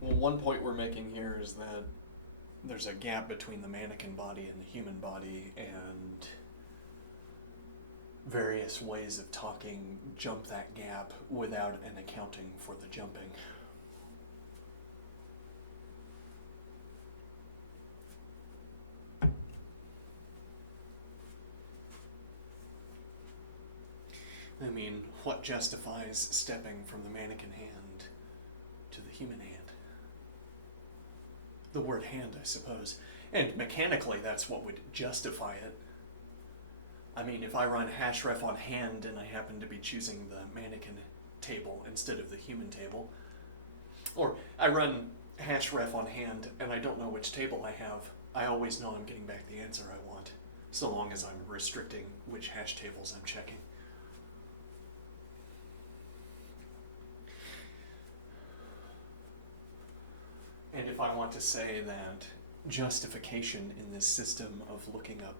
Well, one point we're making here is that there's a gap between the mannequin body and the human body, and various ways of talking jump that gap without an accounting for the jumping. I mean, what justifies stepping from the mannequin hand to the human hand? The word hand, I suppose. And mechanically, that's what would justify it. I mean, if I run href on hand and I happen to be choosing the mannequin table instead of the human table, or I run href on hand and I don't know which table I have, I always know I'm getting back the answer I want, so long as I'm restricting which hash tables I'm checking. And if I want to say that justification in this system of looking up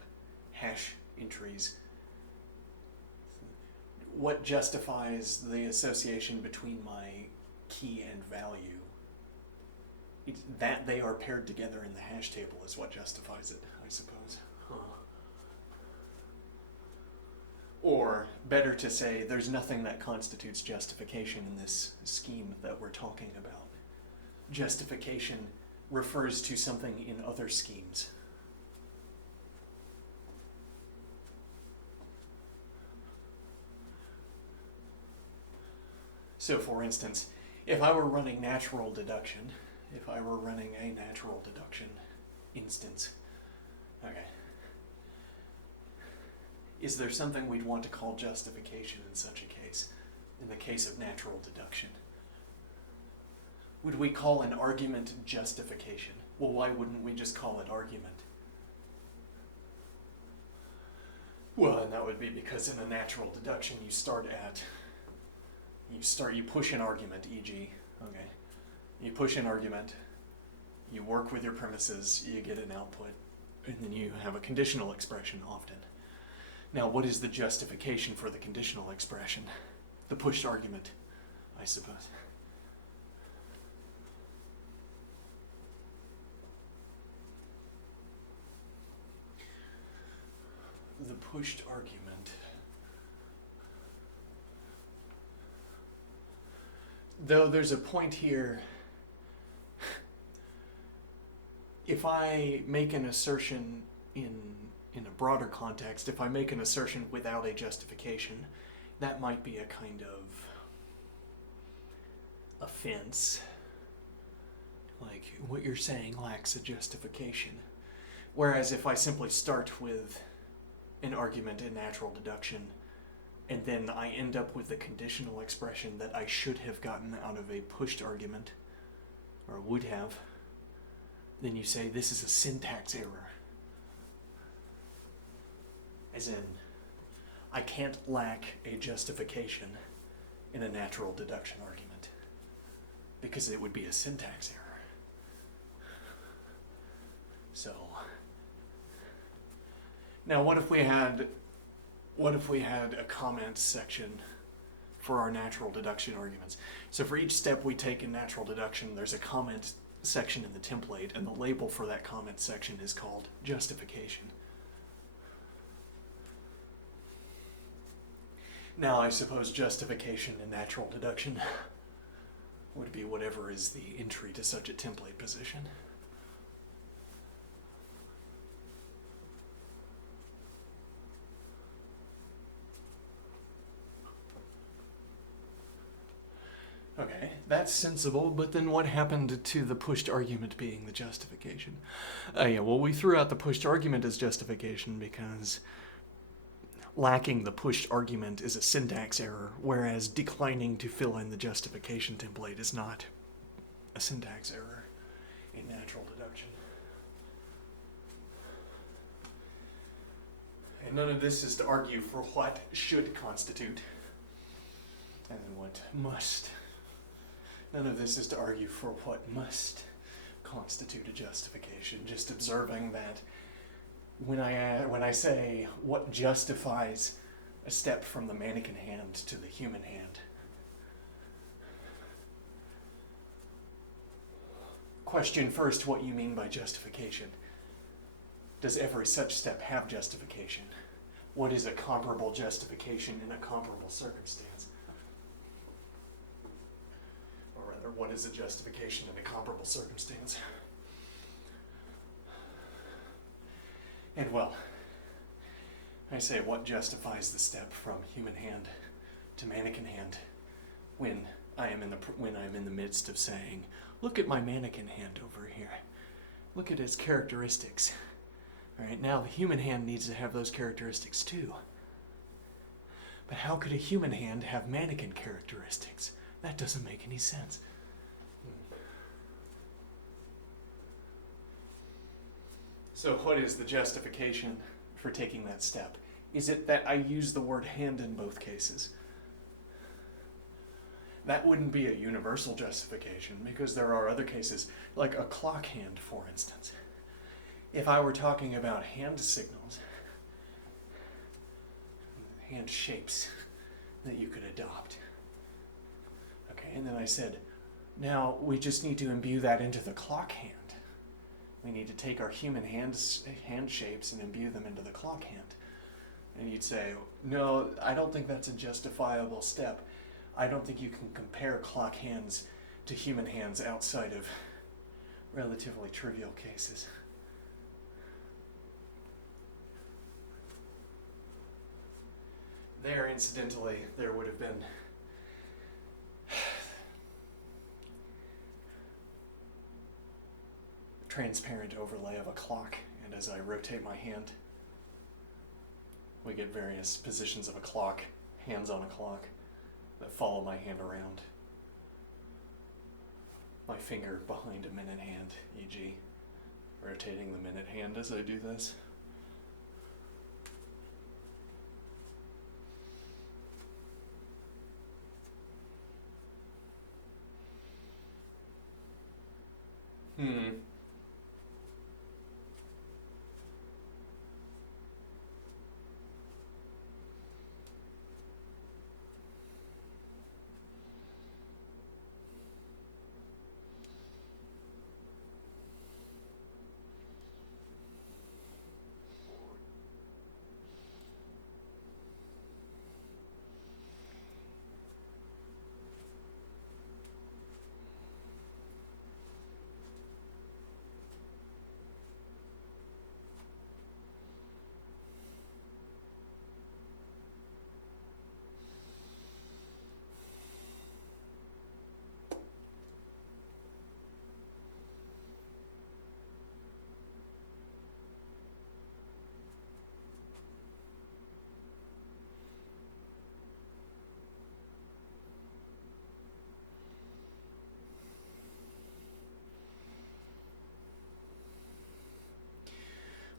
hash entries, what justifies the association between my key and value? It's that they are paired together in the hash table is what justifies it, I suppose. Or, better to say, there's nothing that constitutes justification in this scheme that we're talking about. Justification refers to something in other schemes. So for instance, if I were running natural deduction, if I were running a natural deduction instance, okay, is there something we'd want to call justification in such a case, in the case of natural deduction? Would we call an argument justification? Well, why wouldn't we just call it argument? Well, and that would be because in a natural deduction you push an argument, e.g., okay, you push an argument, you work with your premises, you get an output, and then you have a conditional expression often. Now, what is the justification for the conditional expression? The pushed argument, I suppose. The pushed argument. Though there's a point here, if I make an assertion in a broader context, if I make an assertion without a justification, that might be a kind of offense. Like, what you're saying lacks a justification. Whereas if I simply start with an argument in natural deduction, and then I end up with the conditional expression that I should have gotten out of a pushed argument, or would have, then you say this is a syntax error. As in, I can't lack a justification in a natural deduction argument, because it would be a syntax error. So, now what if we had a comment section for our natural deduction arguments? So for each step we take in natural deduction, there's a comment section in the template, and the label for that comment section is called justification. Now I suppose justification in natural deduction would be whatever is the entry to such a template position. Okay, that's sensible, but then what happened to the pushed argument being the justification? Yeah, well, we threw out the pushed argument as justification because lacking the pushed argument is a syntax error, whereas declining to fill in the justification template is not a syntax error in natural deduction. And none of this is to argue for what should constitute and what must. None of this is to argue for what must constitute a justification, just observing that when I say what justifies a step from the mannequin hand to the human hand. Question first, what you mean by justification. Does every such step have justification? What is a comparable justification in a comparable circumstance? Or rather, what is a justification in a comparable circumstance? And well, I say what justifies the step from human hand to mannequin hand when I am in the midst of saying, look at my mannequin hand over here. Look at its characteristics. All right, now the human hand needs to have those characteristics too. But how could a human hand have mannequin characteristics? That doesn't make any sense. So what is the justification for taking that step? Is it that I use the word hand in both cases? That wouldn't be a universal justification because there are other cases, like a clock hand, for instance. If I were talking about hand signals, hand shapes that you could adopt, okay, and then I said, now we just need to imbue that into the clock hand. We need to take our human hand shapes and imbue them into the clock hand. And you'd say, no, I don't think that's a justifiable step. I don't think you can compare clock hands to human hands outside of relatively trivial cases. There, incidentally, there would have been transparent overlay of a clock, and as I rotate my hand, we get various positions of a clock, hands on a clock, that follow my hand around. My finger behind a minute hand, e.g., rotating the minute hand as I do this.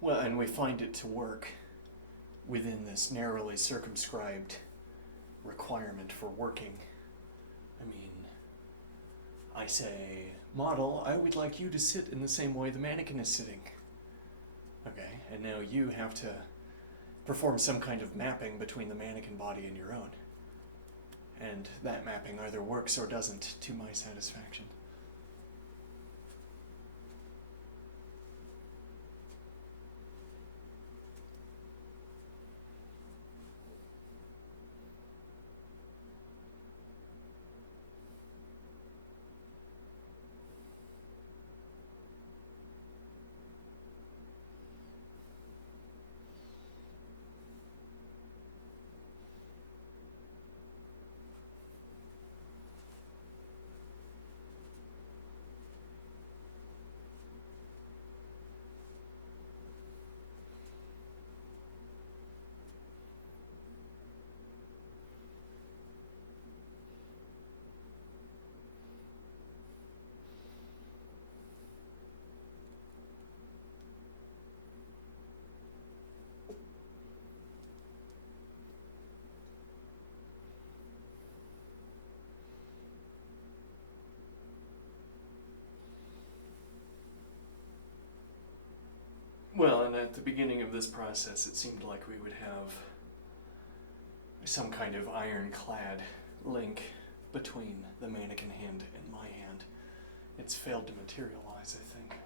Well, and we find it to work within this narrowly circumscribed requirement for working I mean, I say, model, I would like you to sit in the same way the mannequin is sitting. Okay, and now you have to perform some kind of mapping between the mannequin body and your own. And that mapping either works or doesn't to my satisfaction. Well, and at the beginning of this process, it seemed like we would have some kind of ironclad link between the mannequin hand and my hand. It's failed to materialize, I think.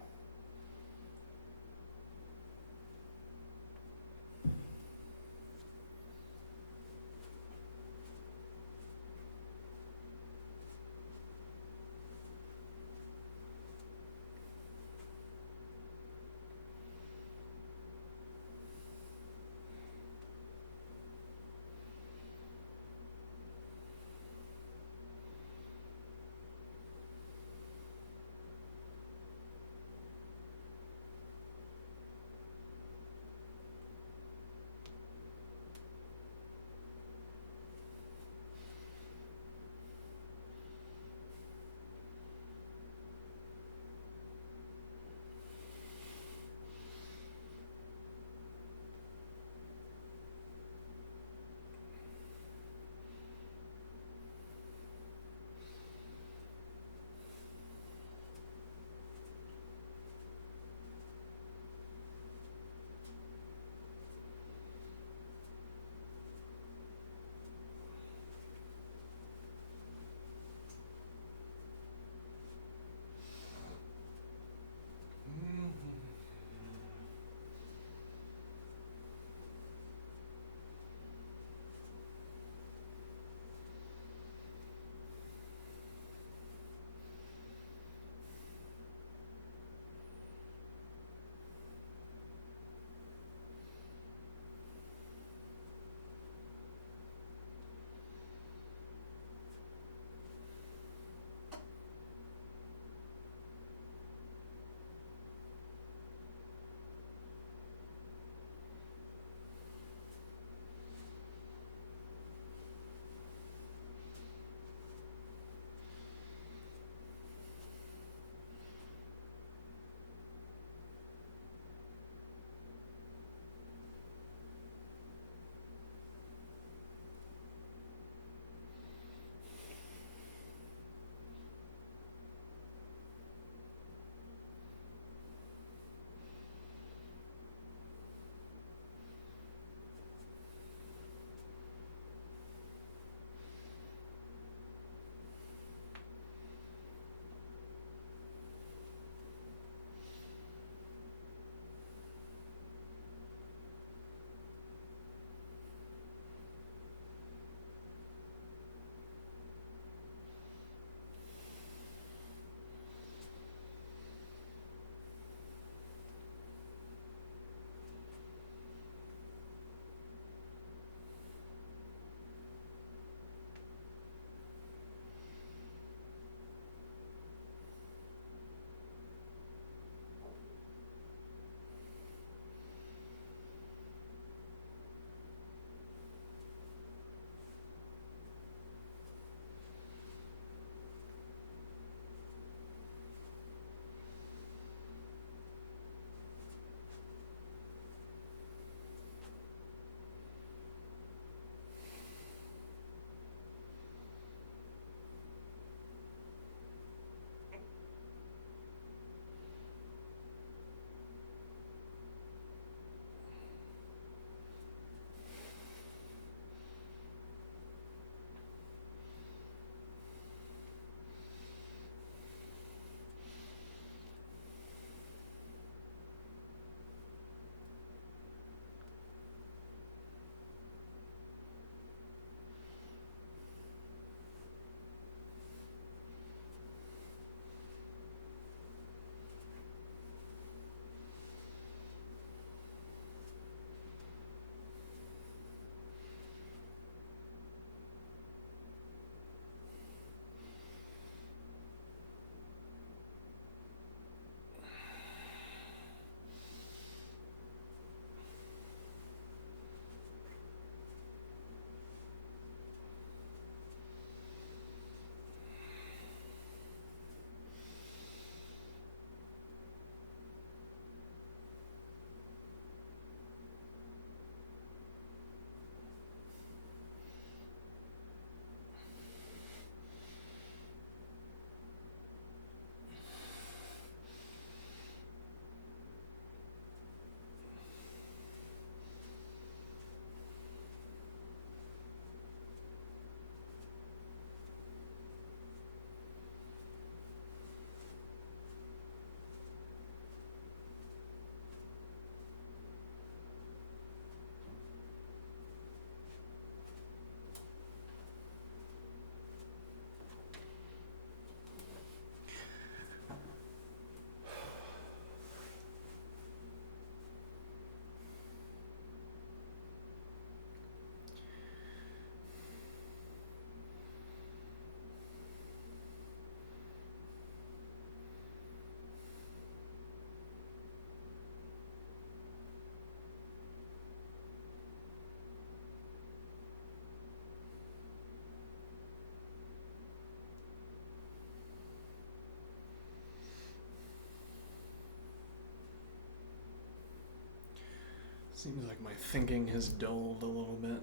Seems like my thinking has dulled a little bit.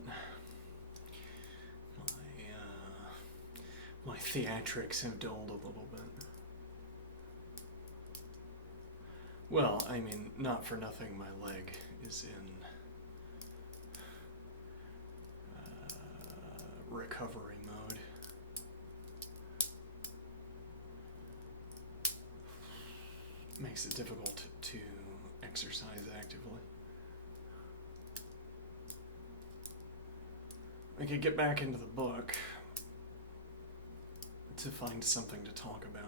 My theatrics have dulled a little bit. Well, I mean, not for nothing, my leg is in recovery mode. Makes it difficult to exercise actively. I could get back into the book to find something to talk about.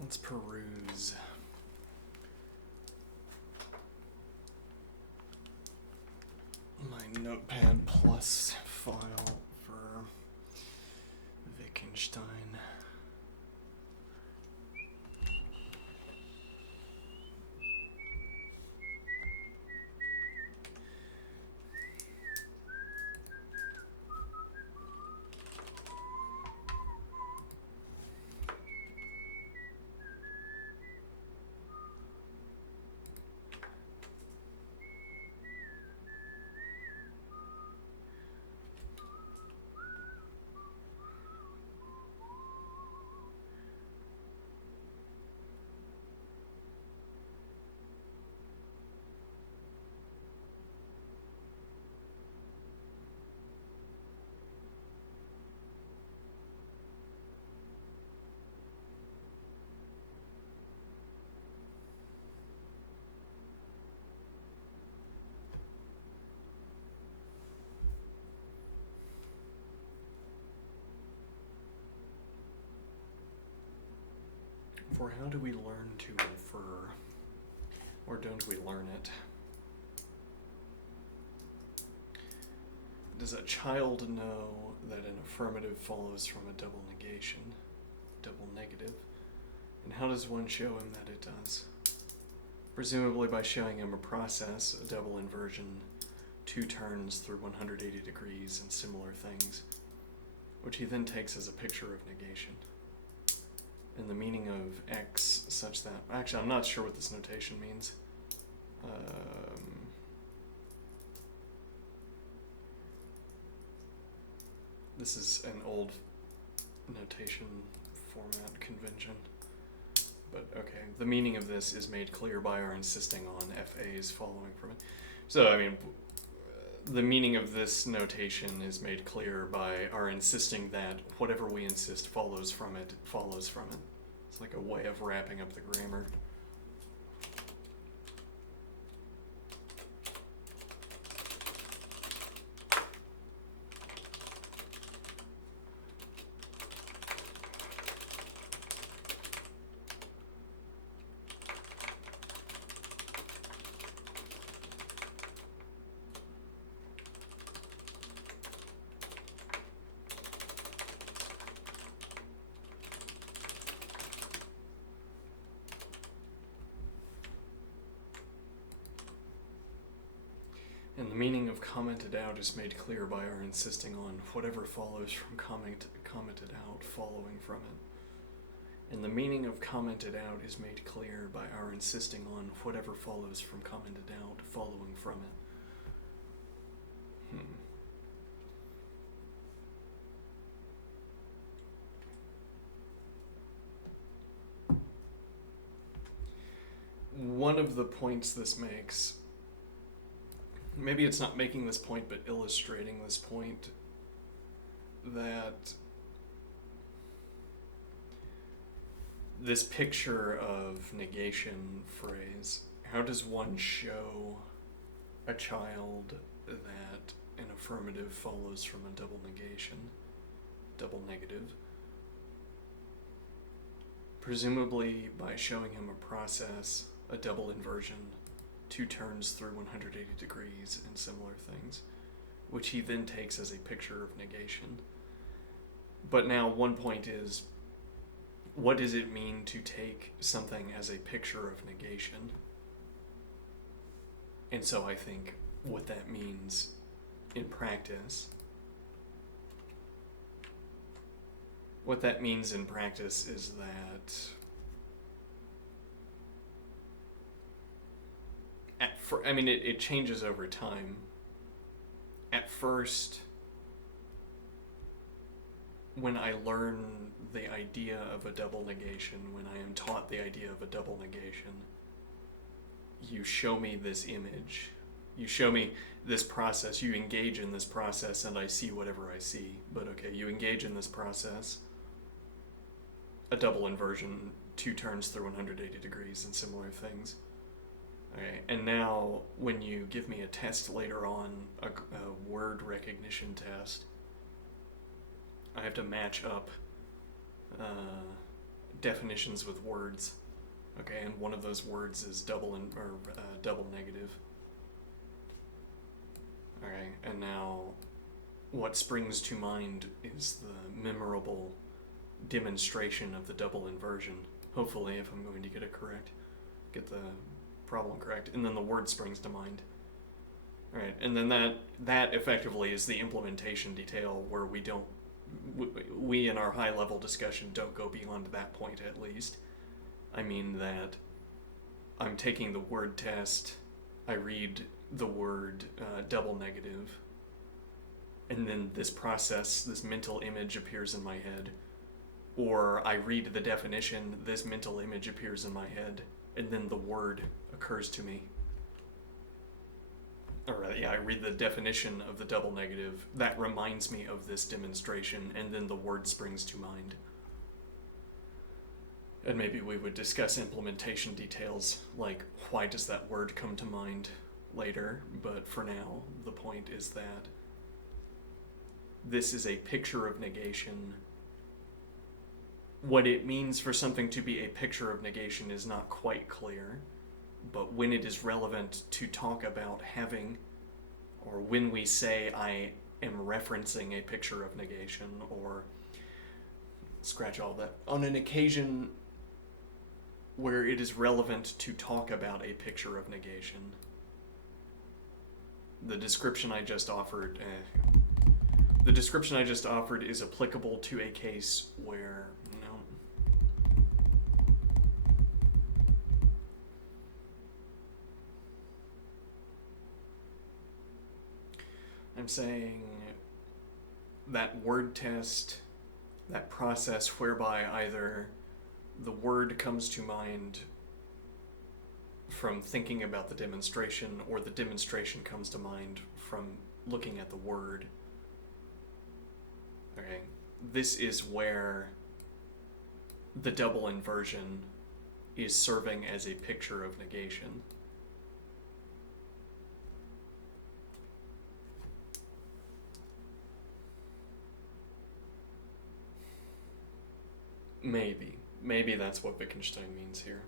Let's peruse. My Notepad Plus file for Wittgenstein. For how do we learn to infer, or don't we learn it? Does a child know that an affirmative follows from a double negation, double negative? And how does one show him that it does? Presumably by showing him a process, a double inversion, 2 turns through 180 degrees and similar things, which he then takes as a picture of negation. And the meaning of X such that... Actually, I'm not sure what this notation means. This is an old notation format convention. But okay, the meaning of this is made clear by our insisting on FAs following from it. So, I mean, the meaning of this notation is made clear by our insisting that whatever we insist follows from it, follows from it. It's like a way of wrapping up the grammar. the meaning of commented out is made clear by our insisting on whatever follows from commented out following from it. And the meaning of commented out is made clear by our insisting on whatever follows from commented out following from it. One of the points this makes, maybe it's not making this point, but illustrating this point, that this picture of negation phrase, how does one show a child that an affirmative follows from a double negation, double negative? Presumably by showing him a process, a double inversion, 2 turns through 180 degrees, and similar things, which he then takes as a picture of negation. But now one point is, what does it mean to take something as a picture of negation? And so I think what that means in practice, is that it changes over time. At first, when I learn the idea of a double negation, when I am taught the idea of a double negation, you show me this image, you show me this process, you engage in this process, and I see whatever I see. But okay, you engage in this process, a double inversion, 2 turns through 180 degrees, and similar things. Okay, and now when you give me a test later on, a word recognition test, I have to match up definitions with words. Okay, and one of those words is double negative. Okay, and now what springs to mind is the memorable demonstration of the double inversion. Hopefully, if I'm going to get the problem correct, and then the word springs to mind. Right, and then that effectively is the implementation detail, where we in our high level discussion don't go beyond that point, at least. I mean that I'm taking the word test, I read the word double negative, and then this process, this mental image appears in my head. Or I read the definition, this mental image appears in my head, and then the word occurs to me. I read the definition of the double negative, that reminds me of this demonstration, and then the word springs to mind. And maybe we would discuss implementation details, like why does that word come to mind later, but for now, the point is that this is a picture of negation. What it means for something to be a picture of negation is not quite clear, but when it is relevant to talk about having, or when we say I am referencing a picture of negation, or scratch all that, on an occasion where it is relevant to talk about a picture of negation, the description I just offered is applicable to a case where I'm saying that word test, that process whereby either the word comes to mind from thinking about the demonstration, or the demonstration comes to mind from looking at the word. Okay, this is where the double inversion is serving as a picture of negation. Maybe that's what Wittgenstein means here.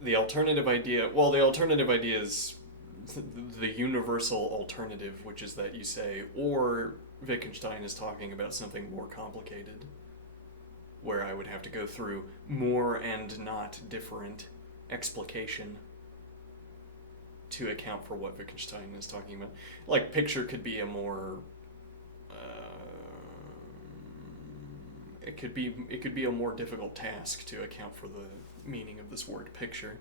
The alternative idea is the universal alternative, which is that you say, or Wittgenstein is talking about something more complicated, where I would have to go through more and not different explication to account for what Wittgenstein is talking about. Like, picture could be a more it could be a more difficult task to account for the meaning of this word picture.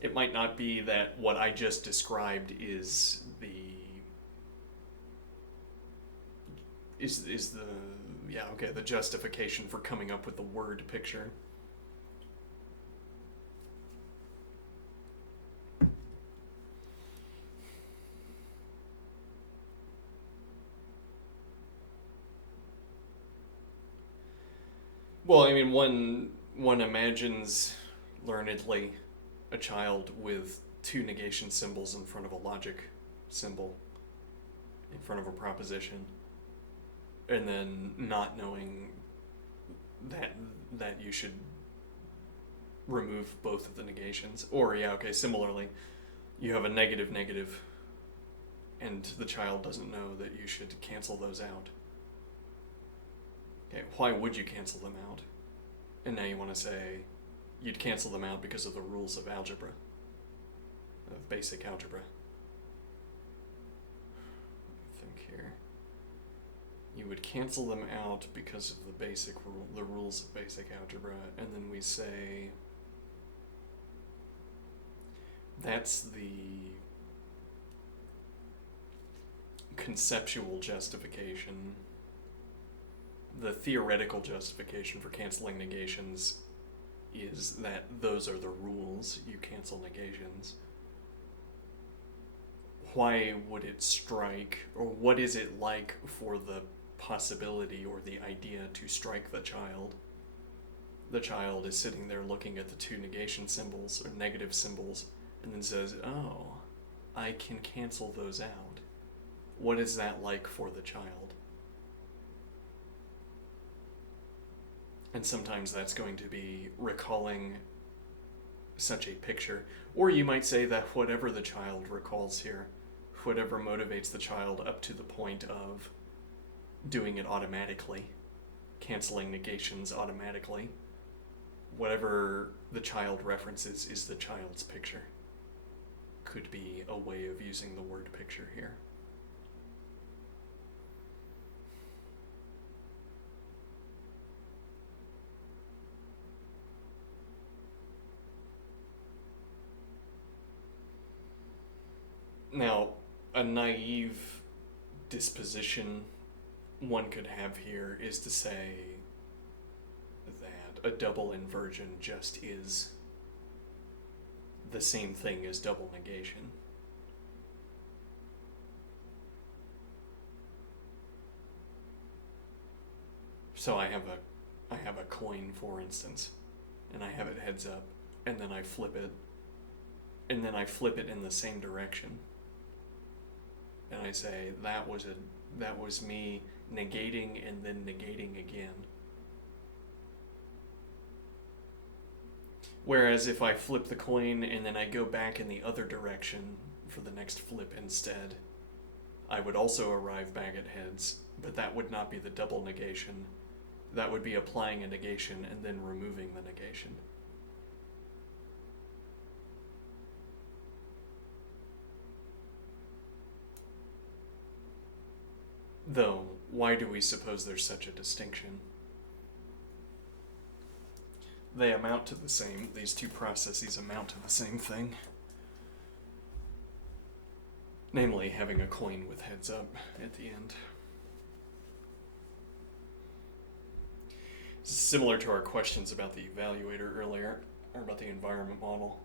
It might not be that what I just described is the justification for coming up with the word picture. Well, I mean, one imagines learnedly a child with two negation symbols in front of a logic symbol, in front of a proposition, and then not knowing that you should remove both of the negations. Or, similarly, you have a negative negative, and the child doesn't know that you should cancel those out. Okay, why would you cancel them out? And now you want to say you'd cancel them out because of the rules of algebra, of basic algebra. Think here. You would cancel them out because of the rules of basic algebra, and then we say that's the conceptual justification. The theoretical justification for canceling negations is that those are the rules. You cancel negations. Why would it strike, or what is it like for the possibility or the idea to strike the child? The child is sitting there looking at the two negation symbols or negative symbols and then says, oh, I can cancel those out. What is that like for the child? And sometimes that's going to be recalling such a picture. Or you might say that whatever the child recalls here, whatever motivates the child up to the point of doing it automatically, canceling negations automatically, whatever the child references is the child's picture. Could be a way of using the word picture here. Now, a naive disposition one could have here is to say that a double inversion just is the same thing as double negation. So I have a coin, for instance, and I have it heads up, and then I flip it, and then I flip it in the same direction. And I say, that was me negating and then negating again. Whereas if I flip the coin and then I go back in the other direction for the next flip instead, I would also arrive back at heads, but that would not be the double negation. That would be applying a negation and then removing the negation. Though, why do we suppose there's such a distinction? They amount to the same, these two processes amount to the same thing. Namely, having a coin with heads up at the end. This is similar to our questions about the evaluator earlier, or about the environment model.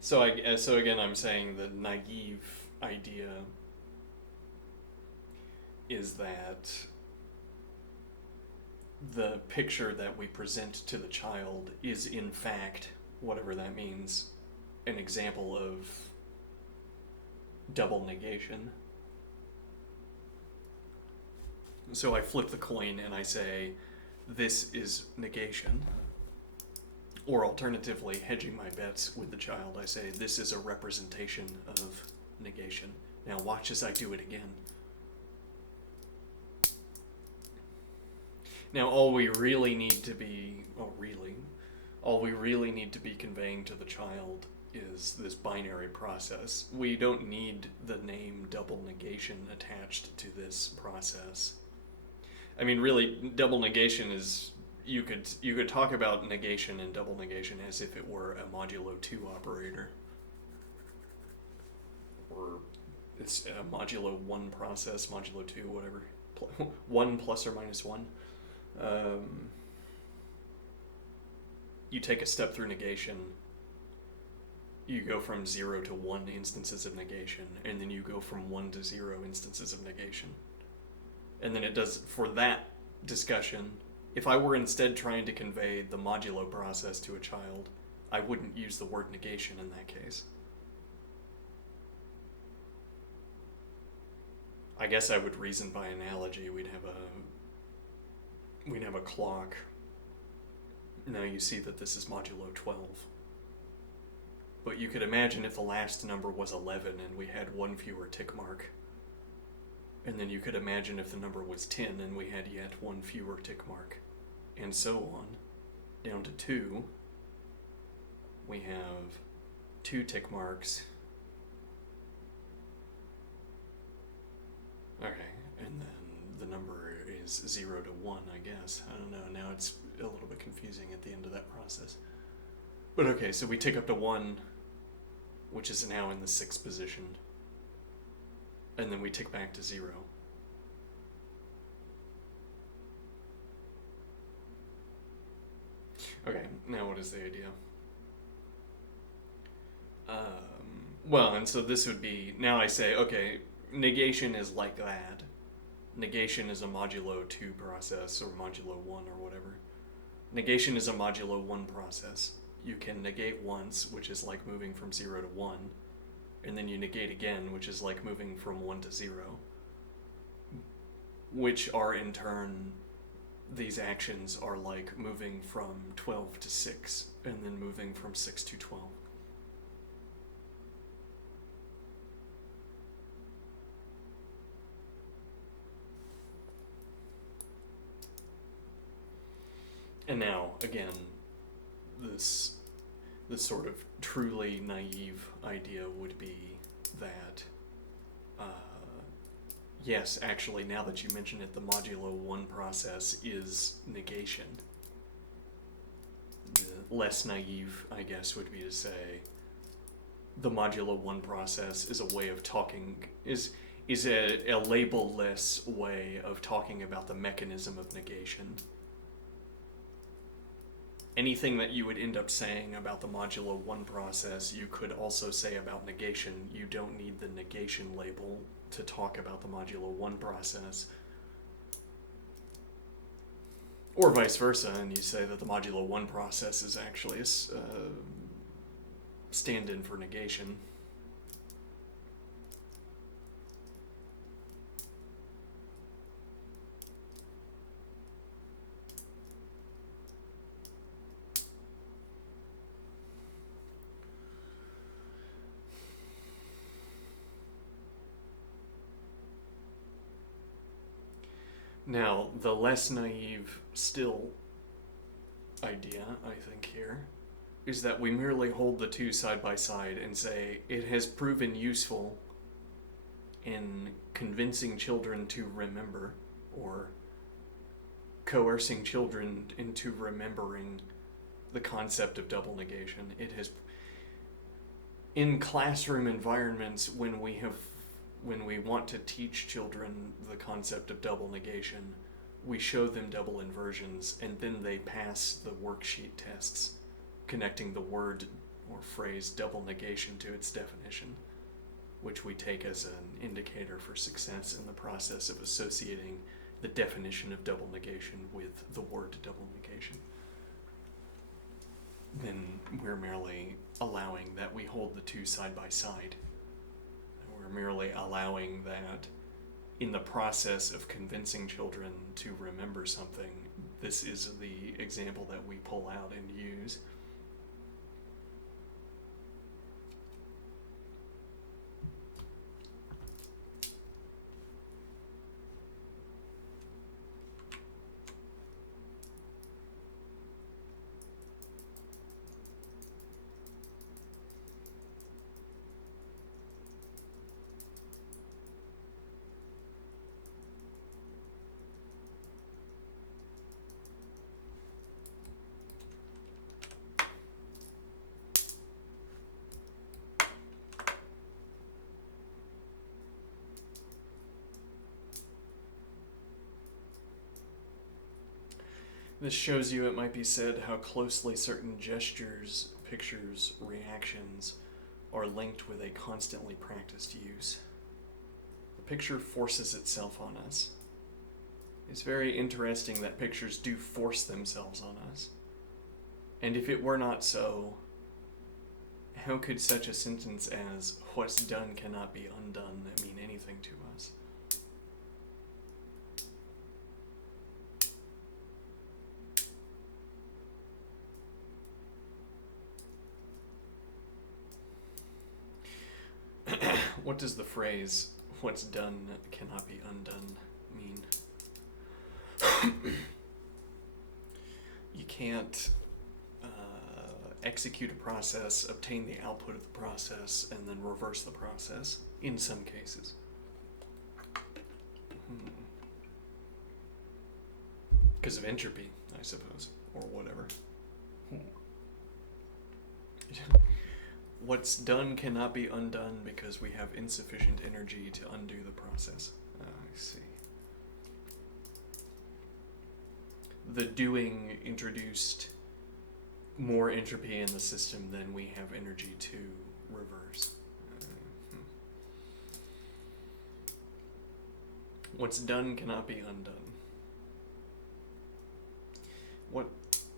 So again, I'm saying the naive idea is that the picture that we present to the child is in fact, whatever that means, an example of double negation. So I flip the coin and I say, this is negation. Or alternatively, hedging my bets with the child, I say, this is a representation of negation. Now watch as I do it again. Now all we really need to be conveying to the child is this binary process. We don't need the name double negation attached to this process. I mean, really, double negation is, you could talk about negation and double negation as if it were a modulo 2 operator. Or it's a modulo 1 process, modulo 2, whatever. 1 plus or minus 1. You take a step through negation, you go from 0 to 1 instances of negation, and then you go from 1 to 0 instances of negation. And then it does, for that discussion, if I were instead trying to convey the modulo process to a child, I wouldn't use the word negation in that case. I guess I would reason by analogy. We'd have a clock. Now you see that this is modulo 12. But you could imagine if the last number was 11 and we had one fewer tick mark. And then you could imagine if the number was 10 and we had yet one fewer tick mark. And so on. Down to 2. We have 2 tick marks. Okay, and then the number is 0 to 1, I guess. I don't know, now it's a little bit confusing at the end of that process. But okay, so we tick up to 1, which is now in the 6th position. And then we tick back to 0. Okay, now what is the idea? Well, and so this would be, now I say, okay, negation is like that. Negation is a modulo 2 process, or modulo 1, or whatever. Negation is a modulo 1 process. You can negate once, which is like moving from 0 to 1, and then you negate again, which is like moving from 1 to 0, which are in turn, these actions are like moving from 12 to 6, and then moving from 6 to 12. And now, again, this sort of truly naive idea would be that, yes, actually, now that you mention it, the modulo 1 process is negation. The less naive, I guess, would be to say the modulo 1 process is a way of talking, is a label-less way of talking about the mechanism of negation. Anything that you would end up saying about the modulo 1 process, you could also say about negation. You don't need the negation label to talk about the modulo 1 process. Or vice versa, and you say that the modulo 1 process is actually a stand-in for negation. Now, the less naive still idea, I think, here, is that we merely hold the two side by side and say it has proven useful in convincing children to remember, or coercing children into remembering the concept of double negation. It has, in classroom environments, when we want to teach children the concept of double negation, we show them double inversions, and then they pass the worksheet tests connecting the word or phrase double negation to its definition, which we take as an indicator for success in the process of associating the definition of double negation with the word double negation, then we're merely allowing that we hold the two side by side. We're merely allowing that in the process of convincing children to remember something, this is the example that we pull out and use. This shows you, it might be said, how closely certain gestures, pictures, reactions are linked with a constantly practiced use. The picture forces itself on us. It's very interesting that pictures do force themselves on us. And if it were not so, how could such a sentence as, "What's done cannot be undone," mean anything to us? What does the phrase, "what's done cannot be undone," mean? You can't execute a process, obtain the output of the process, and then reverse the process, in some cases. Because of entropy, I suppose, or whatever. What's done cannot be undone because we have insufficient energy to undo the process. I see. The doing introduced more entropy in the system than we have energy to reverse. What's done cannot be undone.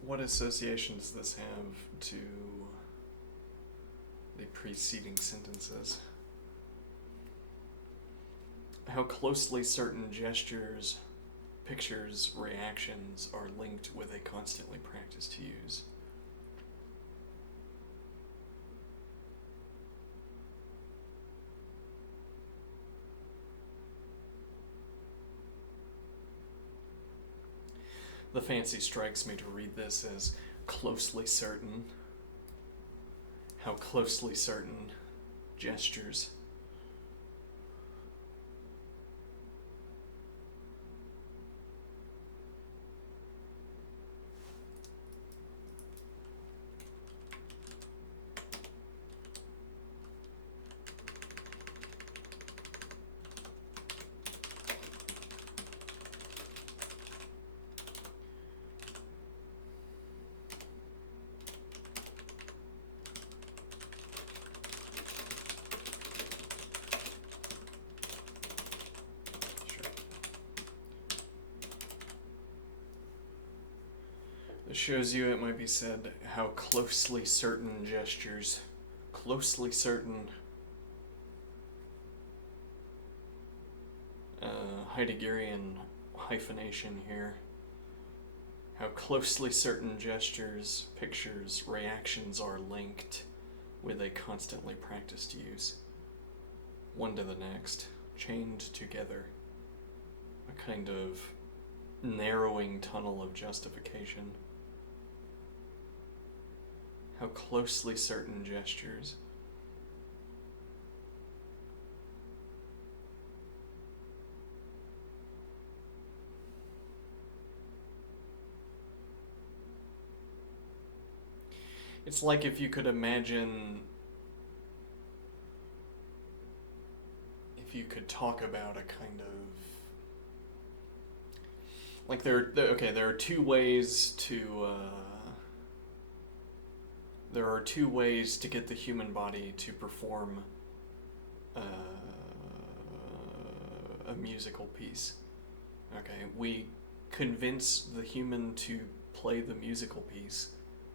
What association does this have to the preceding sentences? How closely certain gestures, pictures, reactions are linked with a constantly practiced use. The fancy strikes me to read this as closely certain. How closely certain gestures. This shows you, it might be said, how closely certain gestures, closely certain Heideggerian hyphenation here, how closely certain gestures, pictures, reactions are linked with a constantly practiced use. One to the next, chained together, a kind of narrowing tunnel of justification. How closely certain gestures. It's like if you could imagine, if you could talk about a kind of, like there are two ways to get the human body to perform a musical piece. Okay, we convince the human to play the musical piece,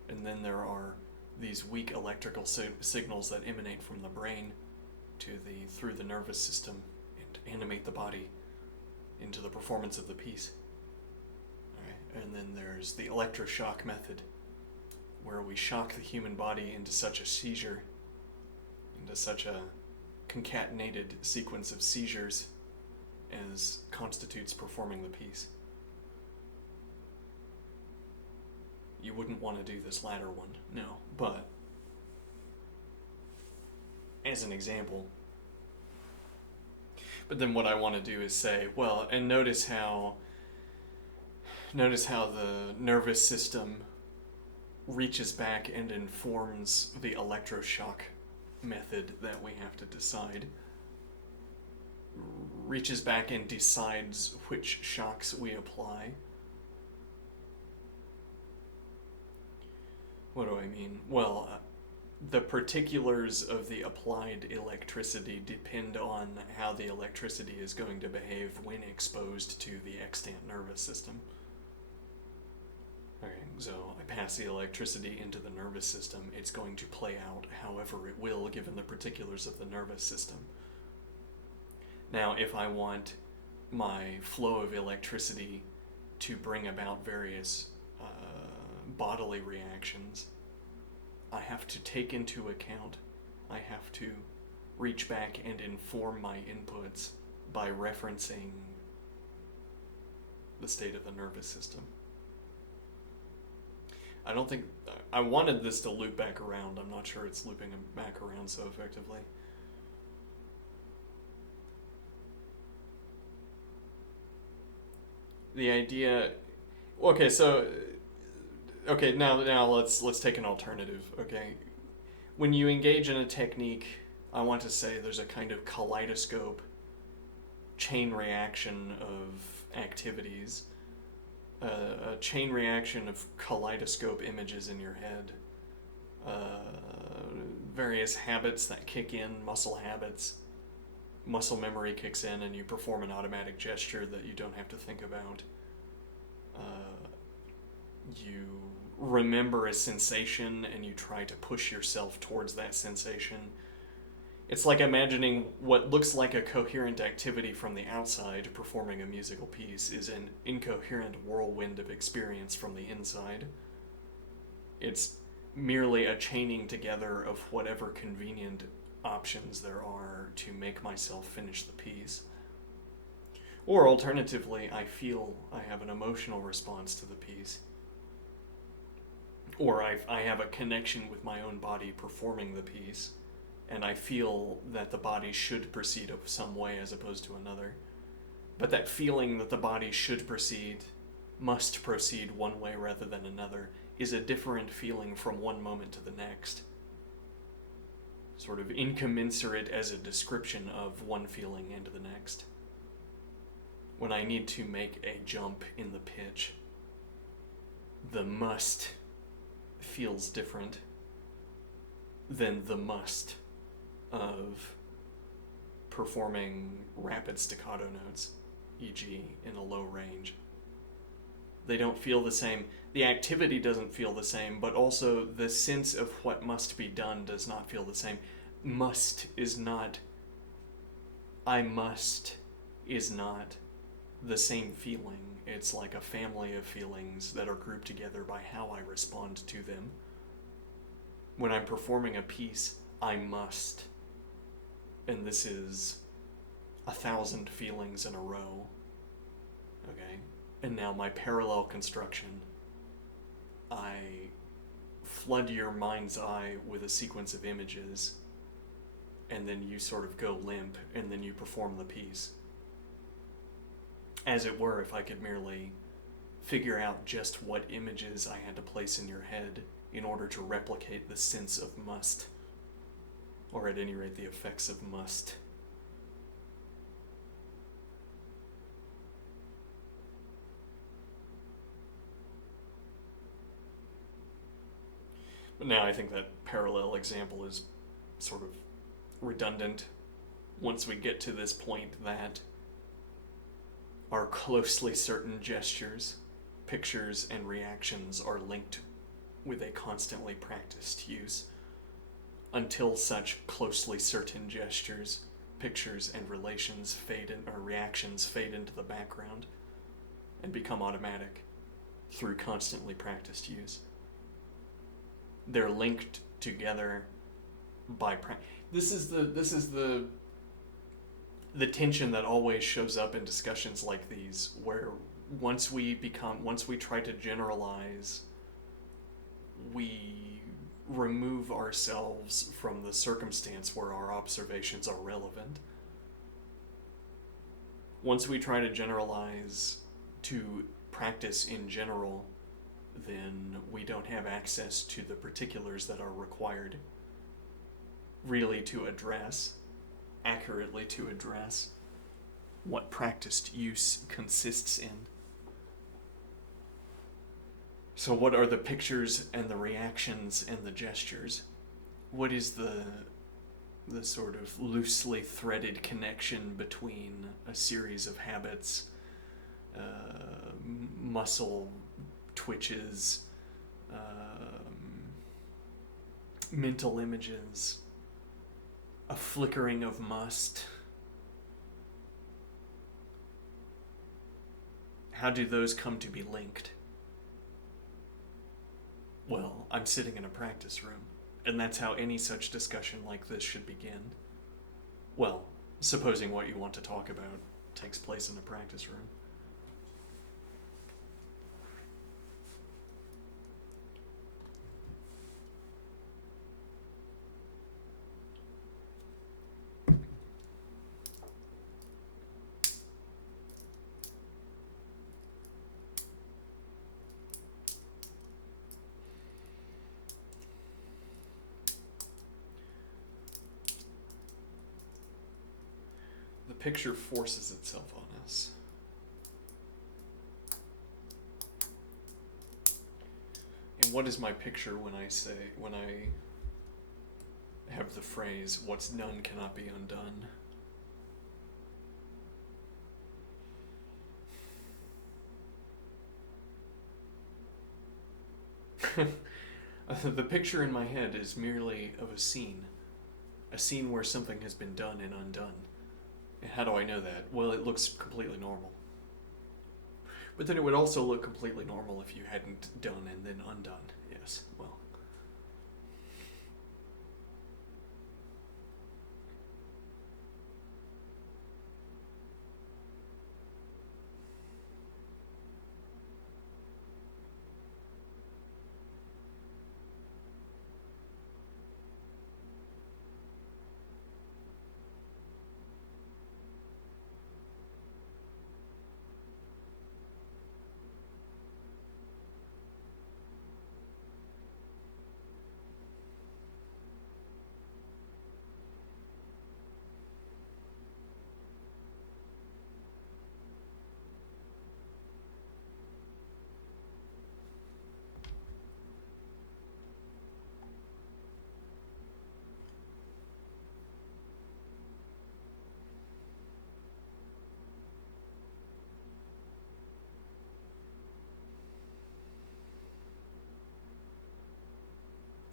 and then there are these weak electrical signals that emanate from the brain through the nervous system and animate the body into the performance of the piece. Alright, and then there's the electroshock method, where we shock the human body into such a seizure, into such a concatenated sequence of seizures as constitutes performing the piece. You wouldn't want to do this latter one, no, but as an example. But then what I want to do is say, well, and notice how the nervous system reaches back and informs the electroshock method that we have to decide. Reaches back and decides which shocks we apply. What do I mean? Well, the particulars of the applied electricity depend on how the electricity is going to behave when exposed to the extant nervous system. Okay, so I pass the electricity into the nervous system. It's going to play out however it will, given the particulars of the nervous system. Now, if I want my flow of electricity to bring about various bodily reactions, I have to take into account, I have to reach back and inform my inputs by referencing the state of the nervous system. I don't think, I wanted this to loop back around. I'm not sure it's looping back around so effectively. The idea, okay, so, okay, now let's take an alternative, okay? When you engage in a technique, I want to say there's a kind of kaleidoscope chain reaction of activities, a chain reaction of kaleidoscope images in your head, various habits that kick in, muscle habits, muscle memory kicks in and you perform an automatic gesture that you don't have to think about. You remember a sensation and you try to push yourself towards that sensation. It's like imagining what looks like a coherent activity from the outside, performing a musical piece, is an incoherent whirlwind of experience from the inside. It's merely a chaining together of whatever convenient options there are to make myself finish the piece. Or alternatively, I feel I have an emotional response to the piece. Or I have a connection with my own body performing the piece, and I feel that the body should proceed of some way as opposed to another. But that feeling that the body should proceed, must proceed one way rather than another, is a different feeling from one moment to the next. Sort of incommensurate as a description of one feeling and the next. When I need to make a jump in the pitch, the must feels different than the must of performing rapid staccato notes, e.g. in a low range. They don't feel the same. The activity doesn't feel the same, but also the sense of what must be done does not feel the same. Must is not, I must is not the same feeling. It's like a family of feelings that are grouped together by how I respond to them. When I'm performing a piece, I must. And this is 1,000 feelings in a row. Okay? And now my parallel construction, I flood your mind's eye with a sequence of images, and then you sort of go limp, and then you perform the piece. As it were, if I could merely figure out just what images I had to place in your head in order to replicate the sense of must, or at any rate the effects of must. But now I think that parallel example is sort of redundant once we get to this point that are closely certain gestures, pictures, and reactions are linked with a constantly practiced use, until such closely certain gestures, pictures, and reactions fade into the background and become automatic through constantly practiced use. They're linked together by This is the tension that always shows up in discussions like these, where once we try to generalize, we remove ourselves from the circumstance where our observations are relevant. Once we try to generalize to practice in general, then we don't have access to the particulars that are required really to accurately address what practiced use consists in. So what are the pictures and the reactions and the gestures? What is the sort of loosely threaded connection between a series of habits, muscle twitches, mental images, a flickering of must? How do those come to be linked? Well, I'm sitting in a practice room, and that's how any such discussion like this should begin. Well, supposing what you want to talk about takes place in a practice room. The picture forces itself on us. And what is my picture when I have the phrase, "What's done cannot be undone"? The picture in my head is merely of a scene where something has been done and undone. And how do I know that? Well, it looks completely normal. But then it would also look completely normal if you hadn't done and then undone. Yes, well.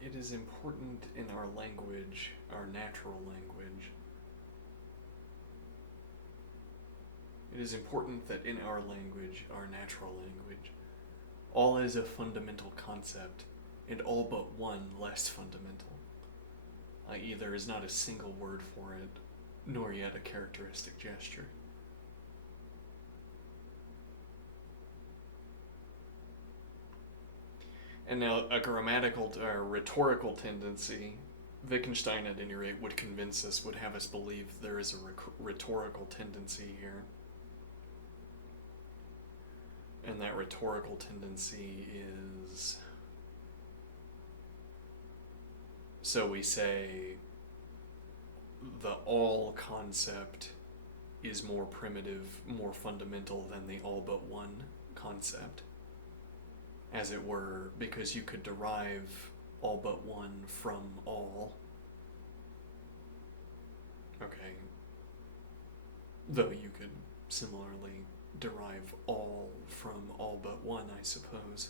It is important in our language, our natural language. It is important that in our language, our natural language, all is a fundamental concept, and all but one less fundamental, i.e. there is not a single word for it, nor yet a characteristic gesture. And now a grammatical or rhetorical tendency, Wittgenstein at any rate would convince us, would have us believe there is a rhetorical tendency here. And that rhetorical tendency is, so we say the all concept is more primitive, more fundamental than the all but one concept, as it were, because you could derive all but one from all. Okay. Though you could similarly derive all from all but one, I suppose.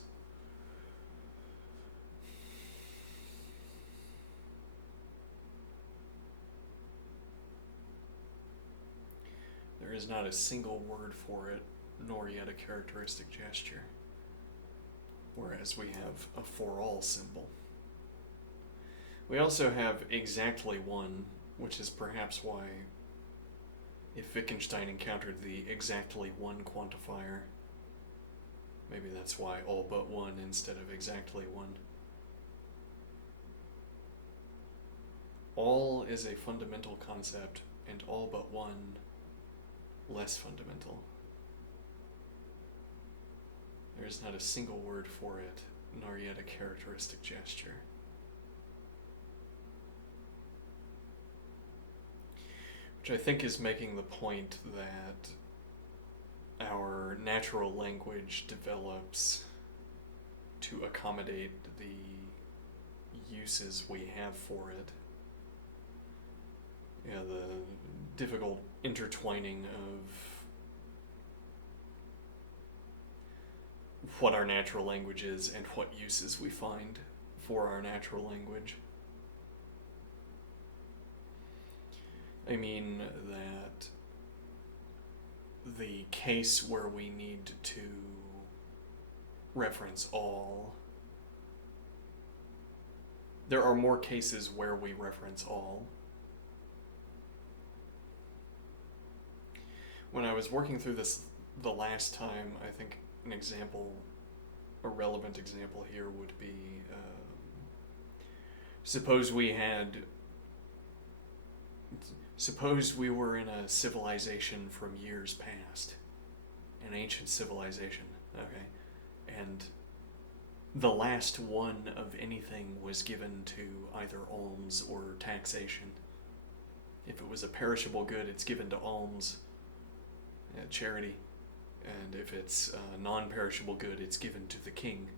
There is not a single word for it, nor yet a characteristic gesture, whereas we have a for all symbol. We also have exactly one, which is perhaps why, if Wittgenstein encountered the exactly one quantifier, maybe that's why all but one instead of exactly one. All is a fundamental concept, and all but one less fundamental. There is not a single word for it, nor yet a characteristic gesture. Which I think is making the point that our natural language develops to accommodate the uses we have for it. Yeah, the difficult intertwining of what our natural language is and what uses we find for our natural language. I mean that the case where we need to reference all, there are more cases where we reference all. When I was working through this the last time, I think a relevant example here would be, suppose we were in a civilization from years past, an ancient civilization, okay, and the last one of anything was given to either alms or taxation. If it was a perishable good, it's given to alms, charity, and if it's a non-perishable good, it's given to the king,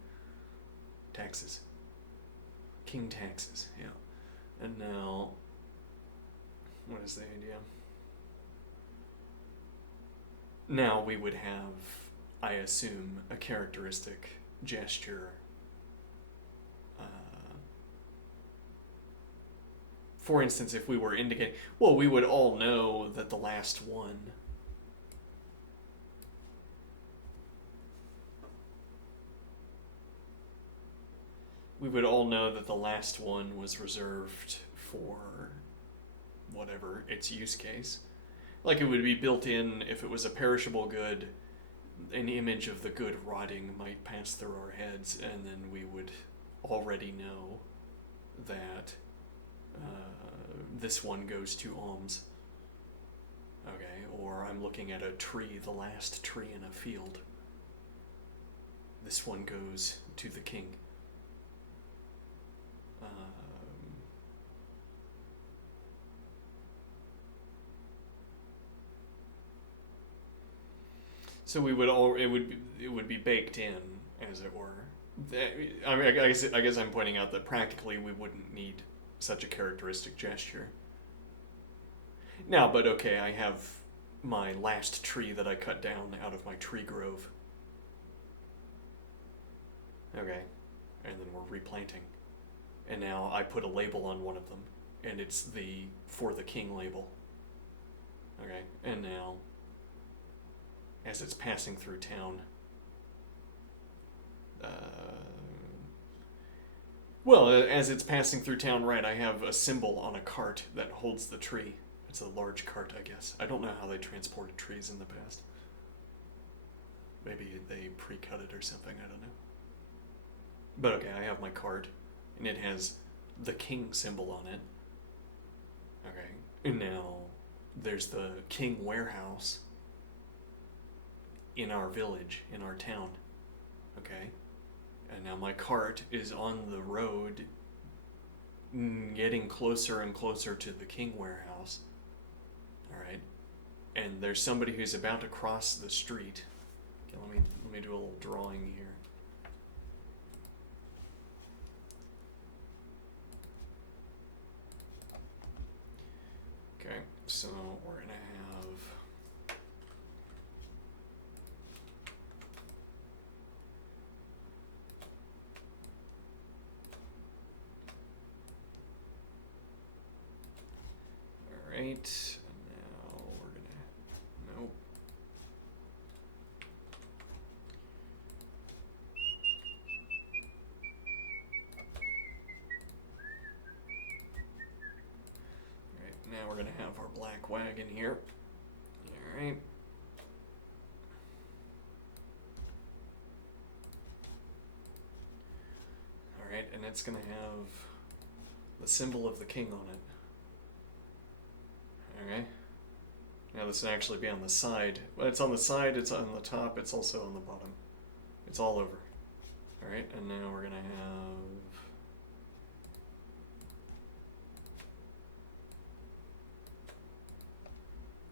taxes. King taxes, yeah. And now, what is the idea? Now we would have, I assume, a characteristic gesture. For instance, if we were indicating, well, we would all know that the last one was reserved for whatever its use case. Like it would be built in, if it was a perishable good, an image of the good rotting might pass through our heads, and then we would already know that this one goes to alms. Okay, or I'm looking at a tree, the last tree in a field. This one goes to the king. So we would it would be baked in, as it were. I mean, I guess I'm pointing out that practically we wouldn't need such a characteristic gesture. Now, but okay, I have my last tree that I cut down out of my tree grove. Okay, and then we're replanting. And now I put a label on one of them, and it's the For the King label. Okay, and now, as it's passing through town, as it's passing through town, right, I have a symbol on a cart that holds the tree. It's a large cart, I guess. I don't know how they transported trees in the past. Maybe they pre-cut it or something, I don't know. But okay, I have my cart, and it has the king symbol on it. Okay, and now there's the king warehouse in our village, in our town. Okay, and now my cart is on the road, getting closer and closer to the king warehouse. Alright, and there's somebody who's about to cross the street. Okay, let me do a little drawing here. Okay, so we're gonna have Alright, now we're gonna... Nope. Alright, now we're gonna have our black wagon here. Alright. Alright, and it's gonna have the symbol of the king on it. Okay. Now this will actually be on the side. Well, it's on the side, it's on the top, it's also on the bottom. It's all over. Alright, and now we're gonna have...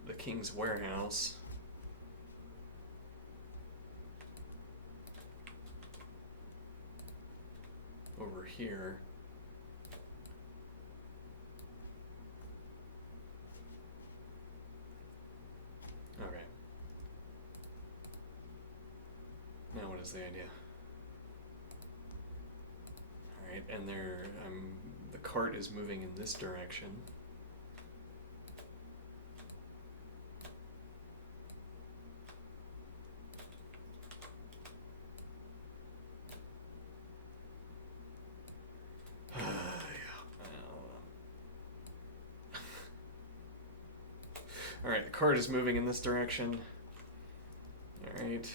the King's Warehouse. Over here. Okay. Now what is the idea? Alright, and the cart is moving in this direction. Alright, the cart is moving in this direction. Alright.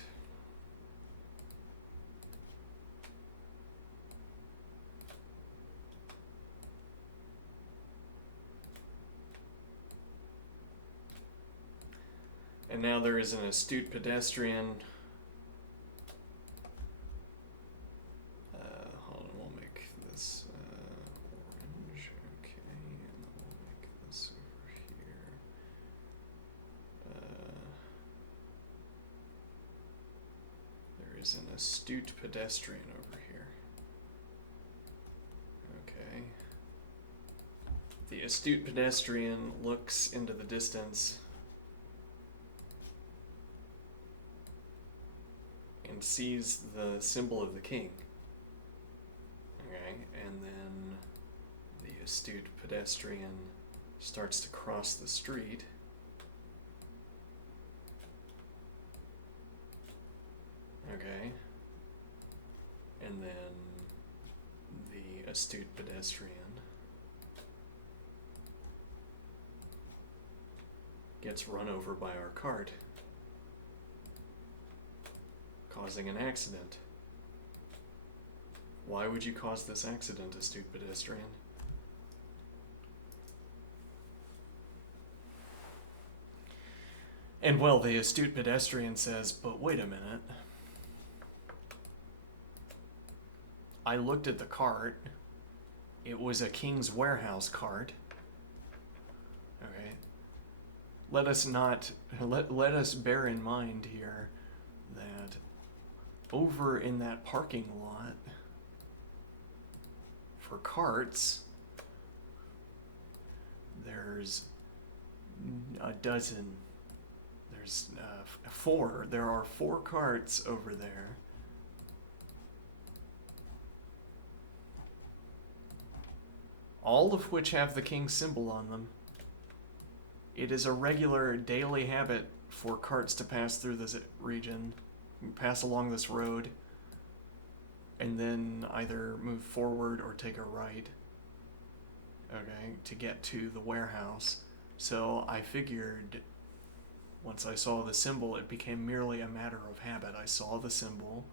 And now there is an astute pedestrian. Hold on, we'll make this orange. Okay, and then we'll make this over here. There is an astute pedestrian over here. Okay. The astute pedestrian looks into the distance and sees the symbol of the king. Okay, and then the astute pedestrian starts to cross the street. Okay, and then the astute pedestrian gets run over by our cart, causing an accident. Why would you cause this accident, astute pedestrian? And well, the astute pedestrian says, but wait a minute. I looked at the cart. It was a King's Warehouse cart. Okay. Let us bear in mind here that over in that parking lot for carts, there's a dozen. There's four. There are 4 carts over there. All of which have the king symbol on them. It is a regular daily habit for carts to pass through this region, pass along this road, and then either move forward or take a right, okay, to get to the warehouse. So I figured once I saw the symbol, it became merely a matter of habit. I saw the symbol,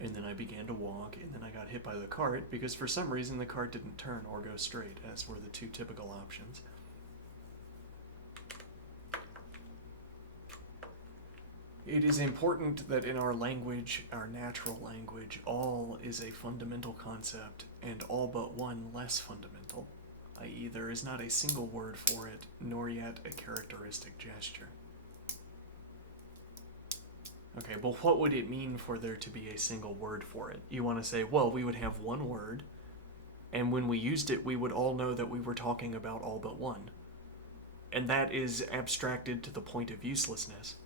and then I began to walk, and then I got hit by the cart because for some reason the cart didn't turn or go straight, as were the 2 typical options. It is important that in our language, our natural language, all is a fundamental concept and all but one less fundamental, i.e. there is not a single word for it, nor yet a characteristic gesture. Okay, but what would it mean for there to be a single word for it? You want to say, well, we would have one word, and when we used it, we would all know that we were talking about all but one. And that is abstracted to the point of uselessness.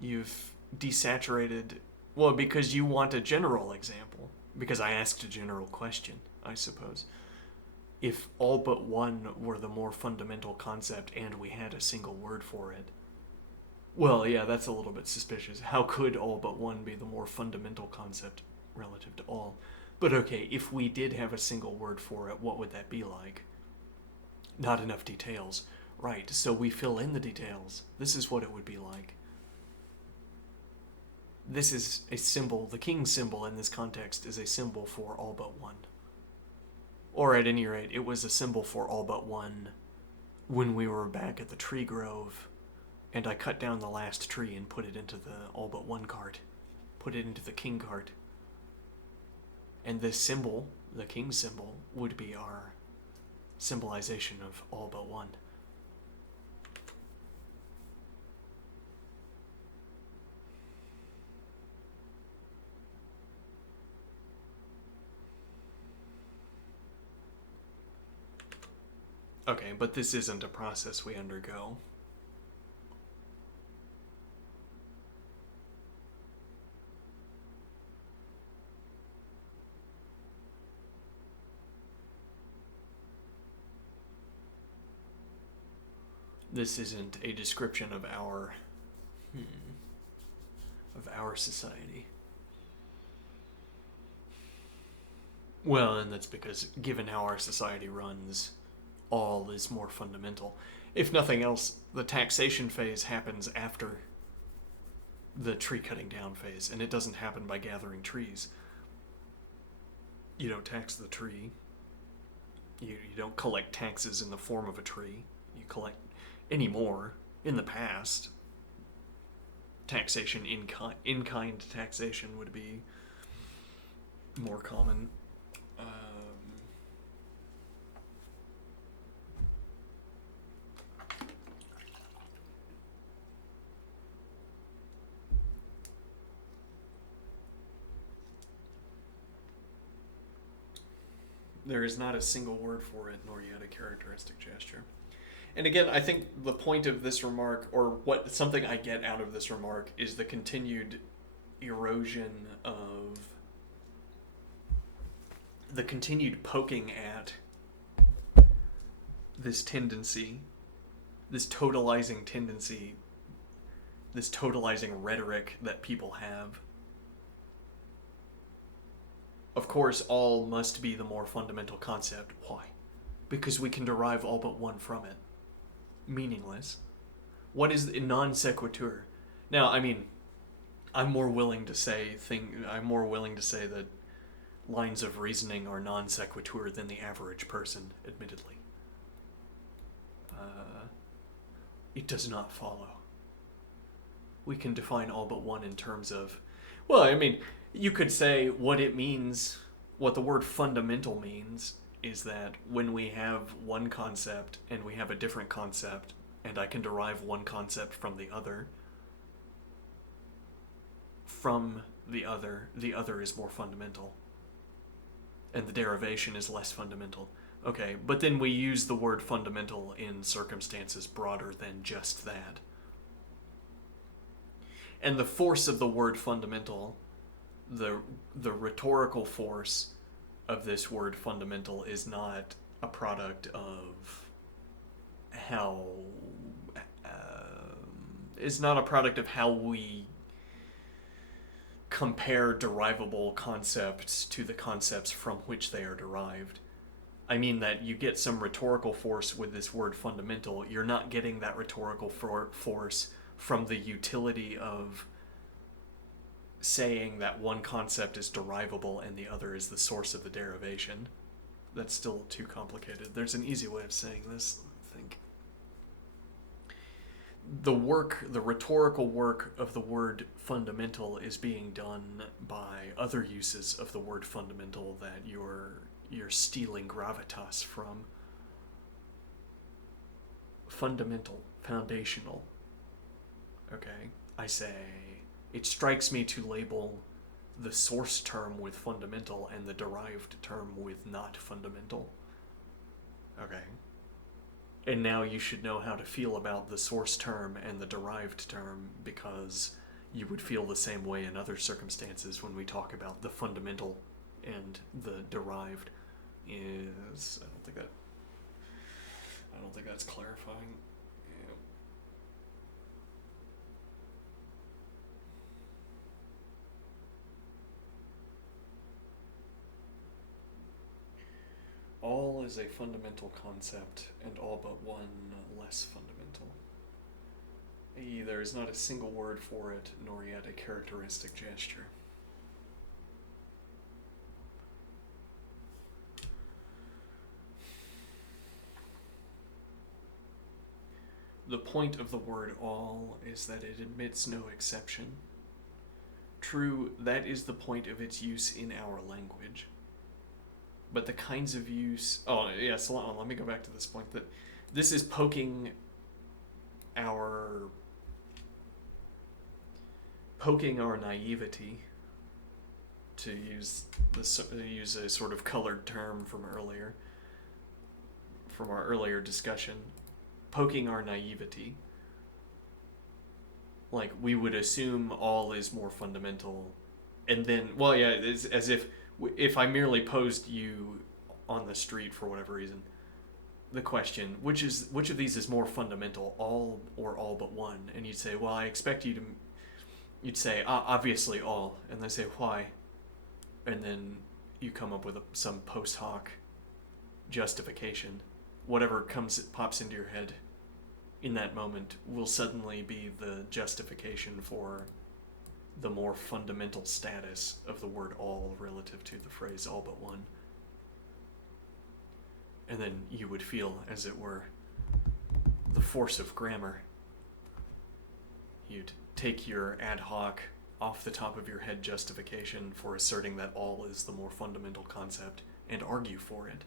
You've desaturated, well, because you want a general example, because I asked a general question, I suppose. if all but one were the more fundamental concept and we had a single word for it. Well, yeah, that's a little bit suspicious. How could all but one be the more fundamental concept relative to all? But okay, if we did have a single word for it, what would that be like? Not enough details. Right, so we fill in the details. This is what it would be like. This is a symbol. The king symbol in this context is a symbol for all but one. Or at any rate, it was a symbol for all but one when we were back at the tree grove, and I cut down the last tree and put it into the all but one cart. Put it into the king cart. And this symbol, the king symbol, would be our symbolization of all but one. Okay, but this isn't a process we undergo. This isn't a description of our society. Well, and that's because given how our society runs, all is more fundamental. If nothing else, the taxation phase happens after the tree cutting down phase, and it doesn't happen by gathering trees. You don't tax the tree. You don't collect taxes in the form of a tree. You collect anymore. In the past, taxation in-kind taxation would be more common. There is not a single word for it, nor yet a characteristic gesture. And again, I think the point of this remark, or something I get out of this remark, is the continued erosion of the continued poking at this tendency, this totalizing tendency, this totalizing rhetoric that people have. Of course, all must be the more fundamental concept. Why? Because we can derive all but one from it. Meaningless. What is a non sequitur? Now, I mean, I'm more willing to say that lines of reasoning are non sequitur than the average person, admittedly. It does not follow. We can define all but one in terms of, well, I mean, you could say what it means, what the word fundamental means, is that when we have one concept and we have a different concept, and I can derive one concept from the other, the other is more fundamental. And the derivation is less fundamental. Okay, but then we use the word fundamental in circumstances broader than just that. And the force of the word fundamental, the rhetorical force of this word fundamental, is not a product of how we compare derivable concepts to the concepts from which they are derived. I mean that you get some rhetorical force with this word fundamental. You're not getting that rhetorical force from the utility of saying that one concept is derivable and the other is the source of the derivation. That's still too complicated. There's an easy way of saying this, I think. The rhetorical work of the word fundamental is being done by other uses of the word fundamental that you're stealing gravitas from. Fundamental, foundational. Okay, I say, it strikes me to label the source term with fundamental and the derived term with not fundamental. Okay. And now you should know how to feel about the source term and the derived term, because you would feel the same way in other circumstances when we talk about the fundamental and the derived. is, I don't think that's clarifying. Yeah. All is a fundamental concept, and all but one less fundamental. There is not a single word for it, nor yet a characteristic gesture. The point of the word all is that it admits no exception. True, that is the point of its use in our language. But the kinds of use... Oh, yes, let me go back to this point. That this is poking our naivety, to use a sort of colored term from our earlier discussion. Poking our naivety. Like, we would assume all is more fundamental, and then, well, yeah, it's as if I merely posed you on the street for whatever reason the question, which of these is more fundamental, all or all but one, and you'd say, well, I expect you to, you'd say, obviously all, and they say, why? And then you come up with some post hoc justification. Whatever pops into your head in that moment will suddenly be the justification for the more fundamental status of the word all relative to the phrase all but one. And then you would feel, as it were, the force of grammar. You'd take your ad hoc, off the top of your head justification for asserting that all is the more fundamental concept and argue for it,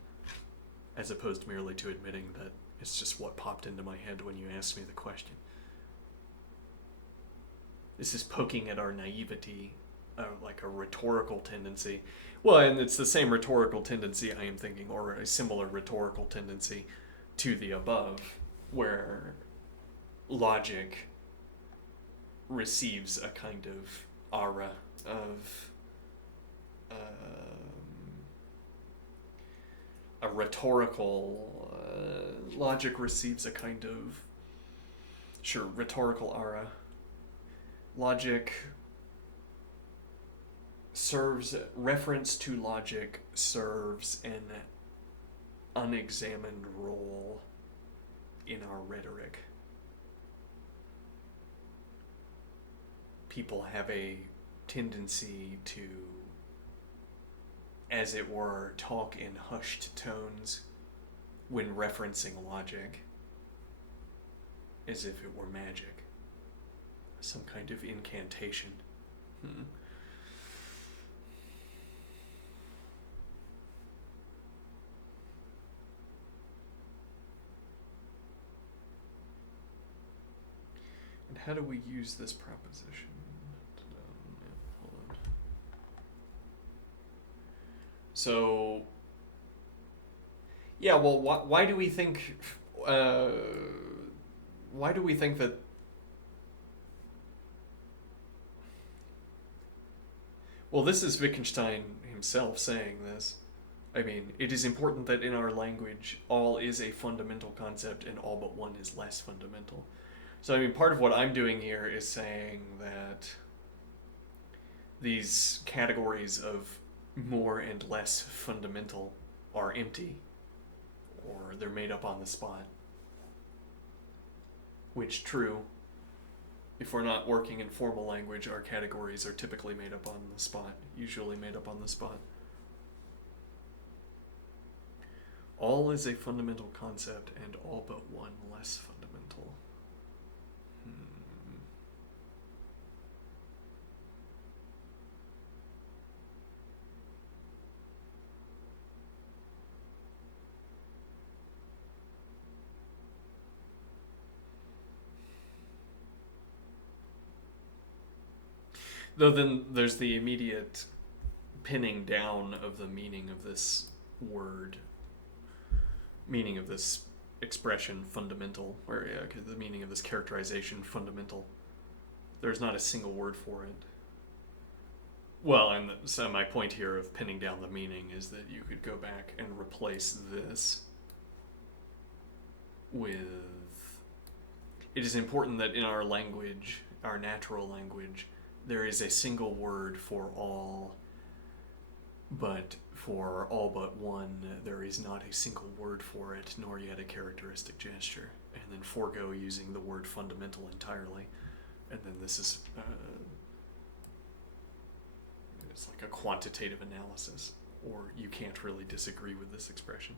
as opposed merely to admitting that it's just what popped into my head when you asked me the question. This is poking at our naivety, like a rhetorical tendency. Well, and it's the same rhetorical tendency, I am thinking, or a similar rhetorical tendency to the above, where logic receives a kind of aura of a rhetorical logic receives a kind of rhetorical aura. Logic reference to logic serves an unexamined role in our rhetoric. People have a tendency to, as it were, talk in hushed tones when referencing logic, as if it were magic, some kind of incantation. And how do we use this proposition? Hold on. So, yeah, well, why do we think that well, this is Wittgenstein himself saying this. I mean, it is important that in our language, all is a fundamental concept and all but one is less fundamental. So, I mean, part of what I'm doing here is saying that these categories of more and less fundamental are empty, or they're made up on the spot. Which, true, if we're not working in formal language, our categories are typically made up on the spot, usually made up on the spot. All is a fundamental concept, and all but one less fundamental. Though then there's the immediate pinning down of the meaning of this word, meaning of this expression, fundamental, or the meaning of this characterization, fundamental. There's not a single word for it. Well, and so my point here of pinning down the meaning is that you could go back and replace this with. It is important that in our language, our natural language, there is a single word for all, but for all but one, there is not a single word for it, nor yet a characteristic gesture. And then forego using the word fundamental entirely. And then this is. It's like a quantitative analysis, or you can't really disagree with this expression.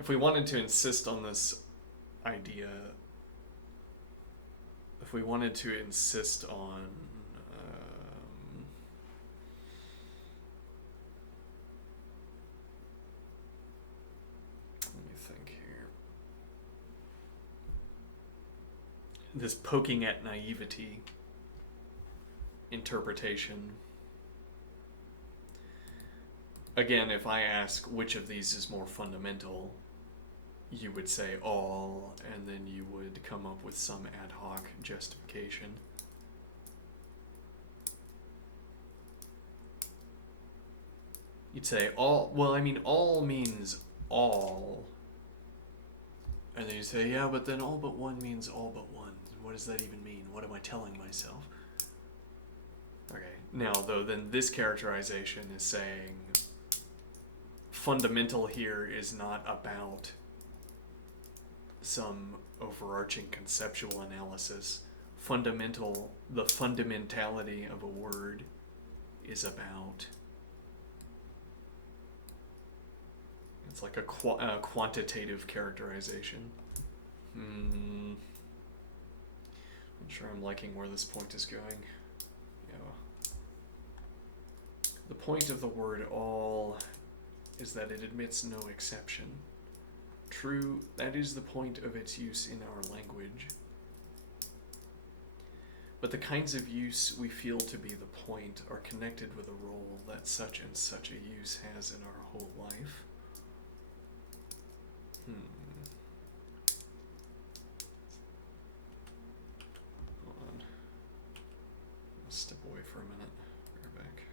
If we wanted to insist on this idea, if we wanted to insist on let me think here, this poking at naivety interpretation. Again, if I ask which of these is more fundamental, you would say all, and then you would come up with some ad hoc justification. You'd say all, well, I mean, all means all. And then you say, yeah, but then all but one means all but one. What does that even mean? What am I telling myself? Okay, now though, then this characterization is saying fundamental here is not about some overarching conceptual analysis. Fundamental, the fundamentality of a word is about, it's like a quantitative characterization. Not sure I'm liking where this point is going. Yeah. The point of the word all is that it admits no exception. True, that is the point of its use in our language. But the kinds of use we feel to be the point are connected with a role that such and such a use has in our whole life. Hold on. I'll step away for a minute. Be right back.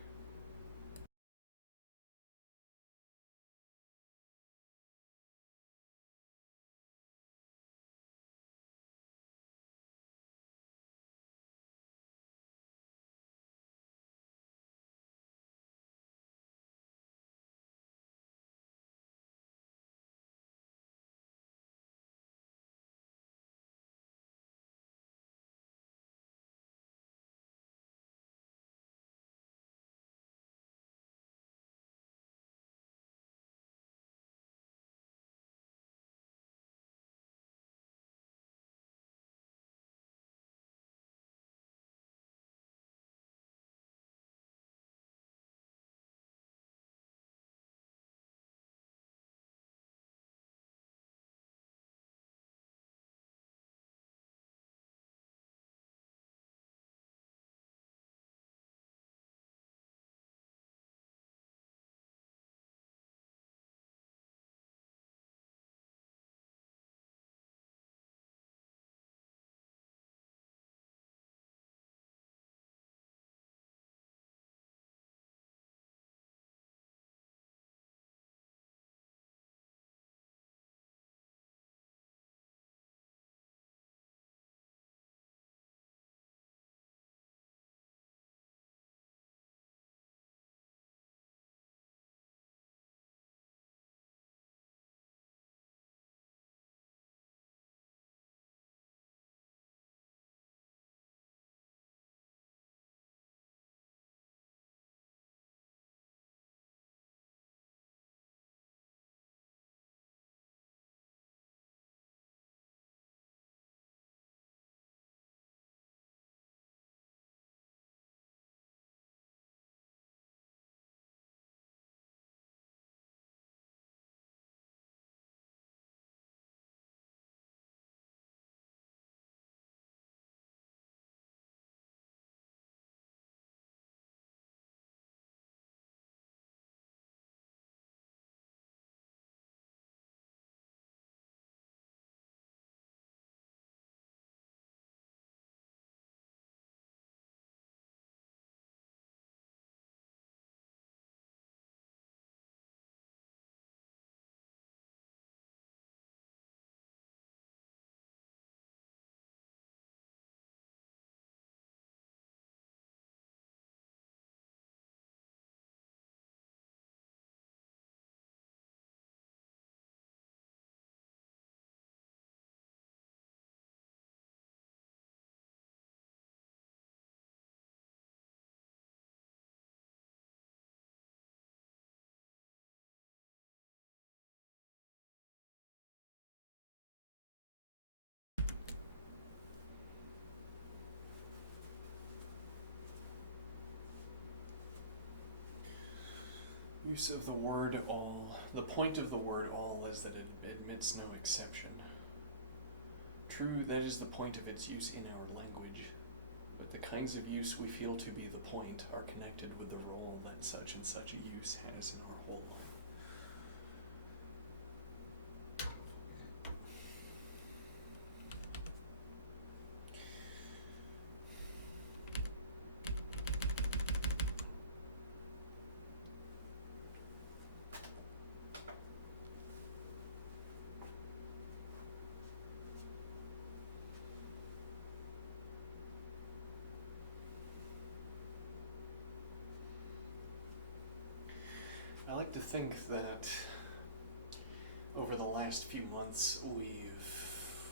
Use of the word all. The point of the word all is that it admits no exception. True, that is the point of its use in our language, but the kinds of use we feel to be the point are connected with the role that such and such a use has in our whole life. I like to think that over the last few months we've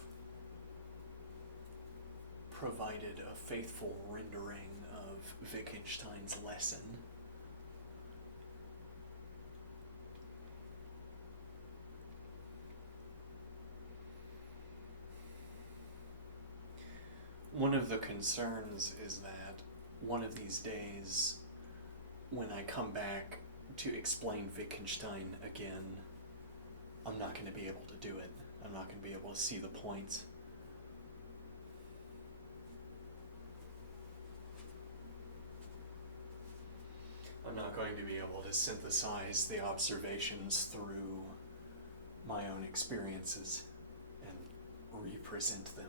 provided a faithful rendering of Wittgenstein's lesson. One of the concerns is that one of these days, when I come back to explain Wittgenstein again, I'm not going to be able to do it. I'm not going to be able to see the points. I'm not going to be able to synthesize the observations through my own experiences and represent them.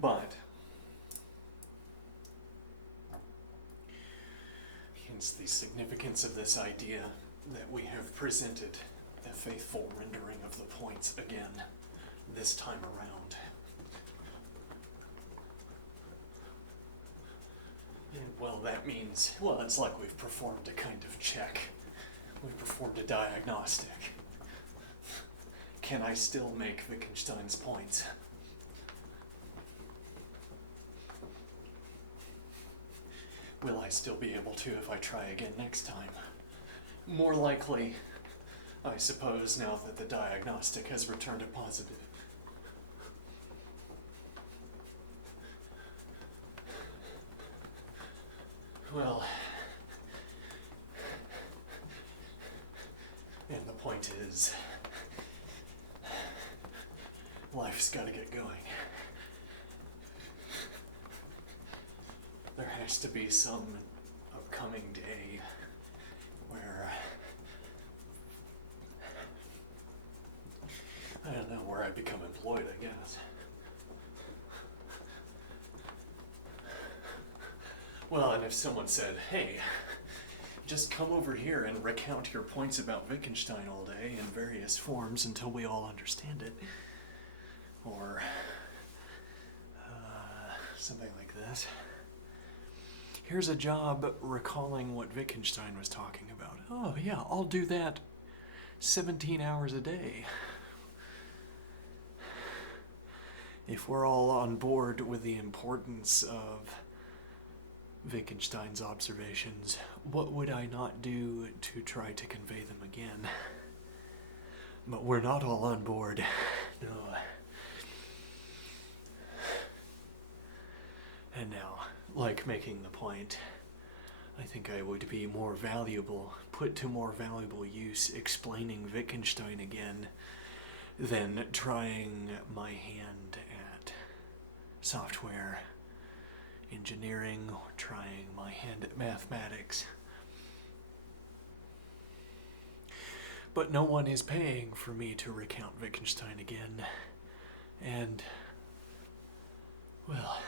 But hence the significance of this idea that we have presented a faithful rendering of the points again, this time around. And well, that means, well, it's like we've performed a kind of check. We've performed a diagnostic. Can I still make Wittgenstein's points? Will I still be able to if I try again next time? More likely, I suppose, now that the diagnostic has returned a positive. Well, and the point is, life's gotta get going. There has to be some upcoming day where, I don't know, where I become employed, I guess. Well, and if someone said, hey, just come over here and recount your points about Wittgenstein all day in various forms until we all understand it, or something like this. Here's a job recalling what Wittgenstein was talking about. Oh yeah, I'll do that 17 hours a day. If we're all on board with the importance of Wittgenstein's observations, what would I not do to try to convey them again? But we're not all on board. No. And now, like making the point, I think I would be more valuable, put to more valuable use explaining Wittgenstein again than trying my hand at software engineering or trying my hand at mathematics. But no one is paying for me to recount Wittgenstein again, and, well,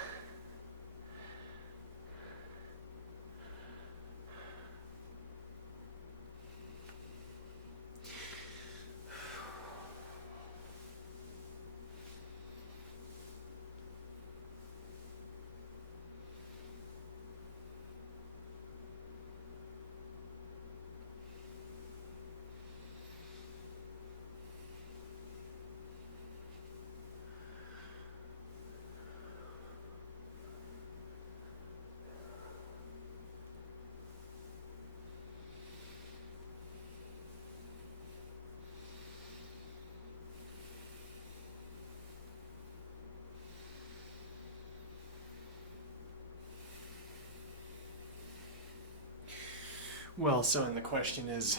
Well, so then the question is,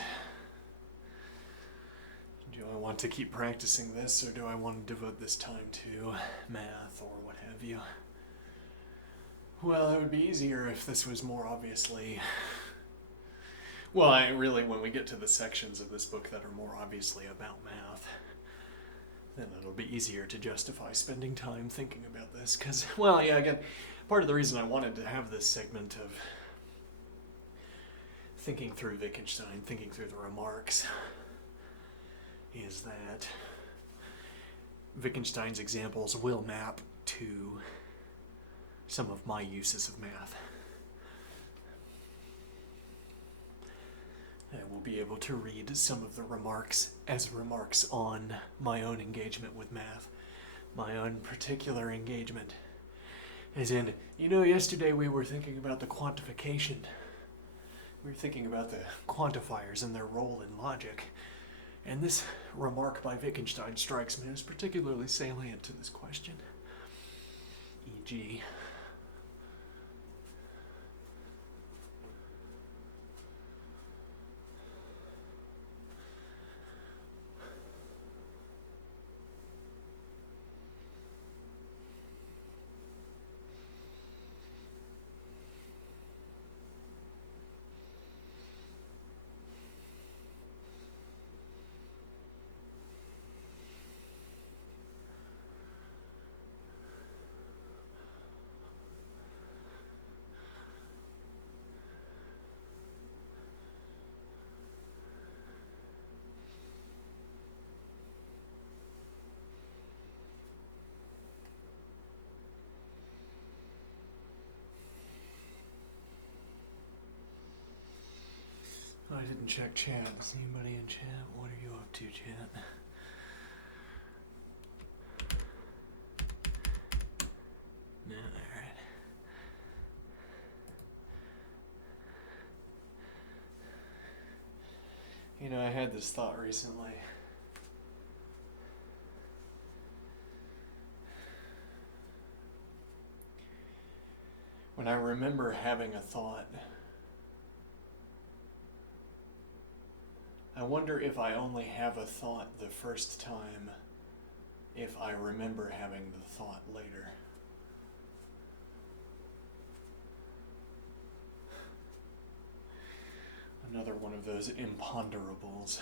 do I want to keep practicing this, or do I want to devote this time to math or what have you? Well, it would be easier if this was more obviously... Well, when we get to the sections of this book that are more obviously about math, then it'll be easier to justify spending time thinking about this. Because, well, yeah, again, part of the reason I wanted to have this segment of thinking through Wittgenstein, thinking through the remarks, is that Wittgenstein's examples will map to some of my uses of math. I will be able to read some of the remarks as remarks on my own engagement with math, my own particular engagement. As in, yesterday we were thinking about the quantification. We were thinking about the quantifiers and their role in logic. And this remark by Wittgenstein strikes me as particularly salient to this question. E.g., I didn't check chat. Is anybody in chat? What are you up to, chat? No, alright. I had this thought recently. When I remember having a thought, I wonder if I only have a thought the first time if I remember having the thought later. Another one of those imponderables.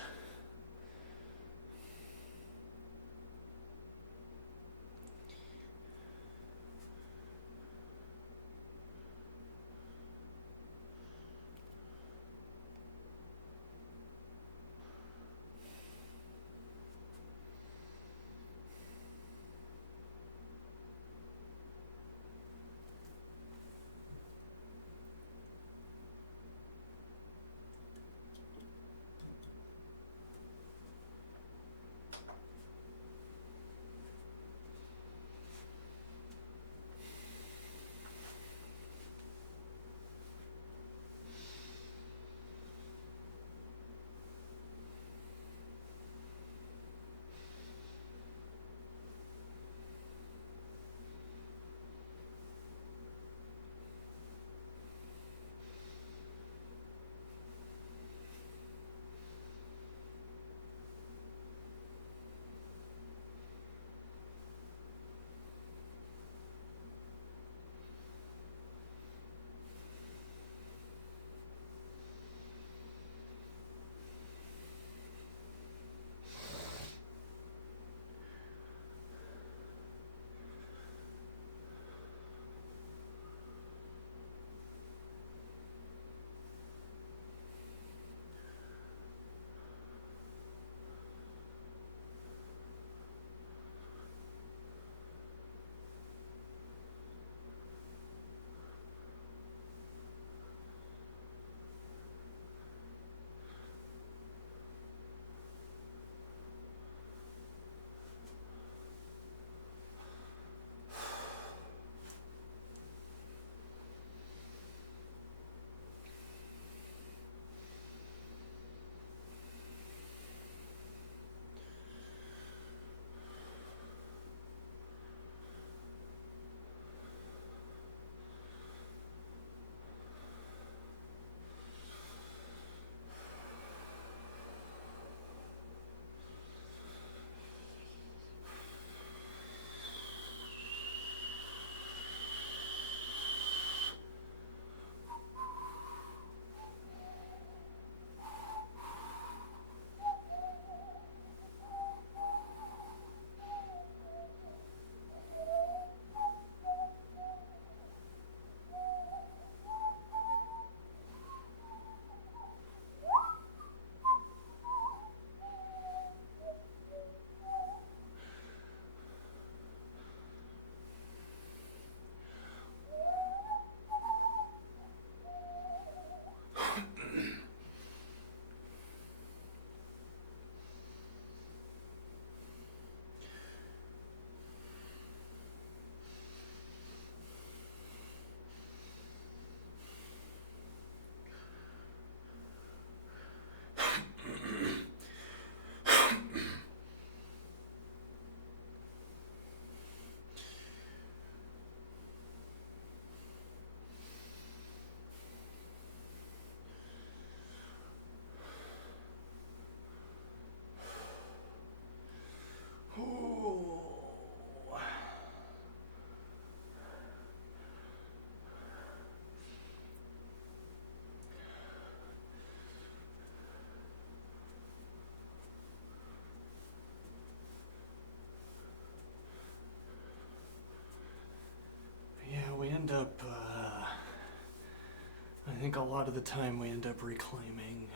I think a lot of the time we end up reclaiming.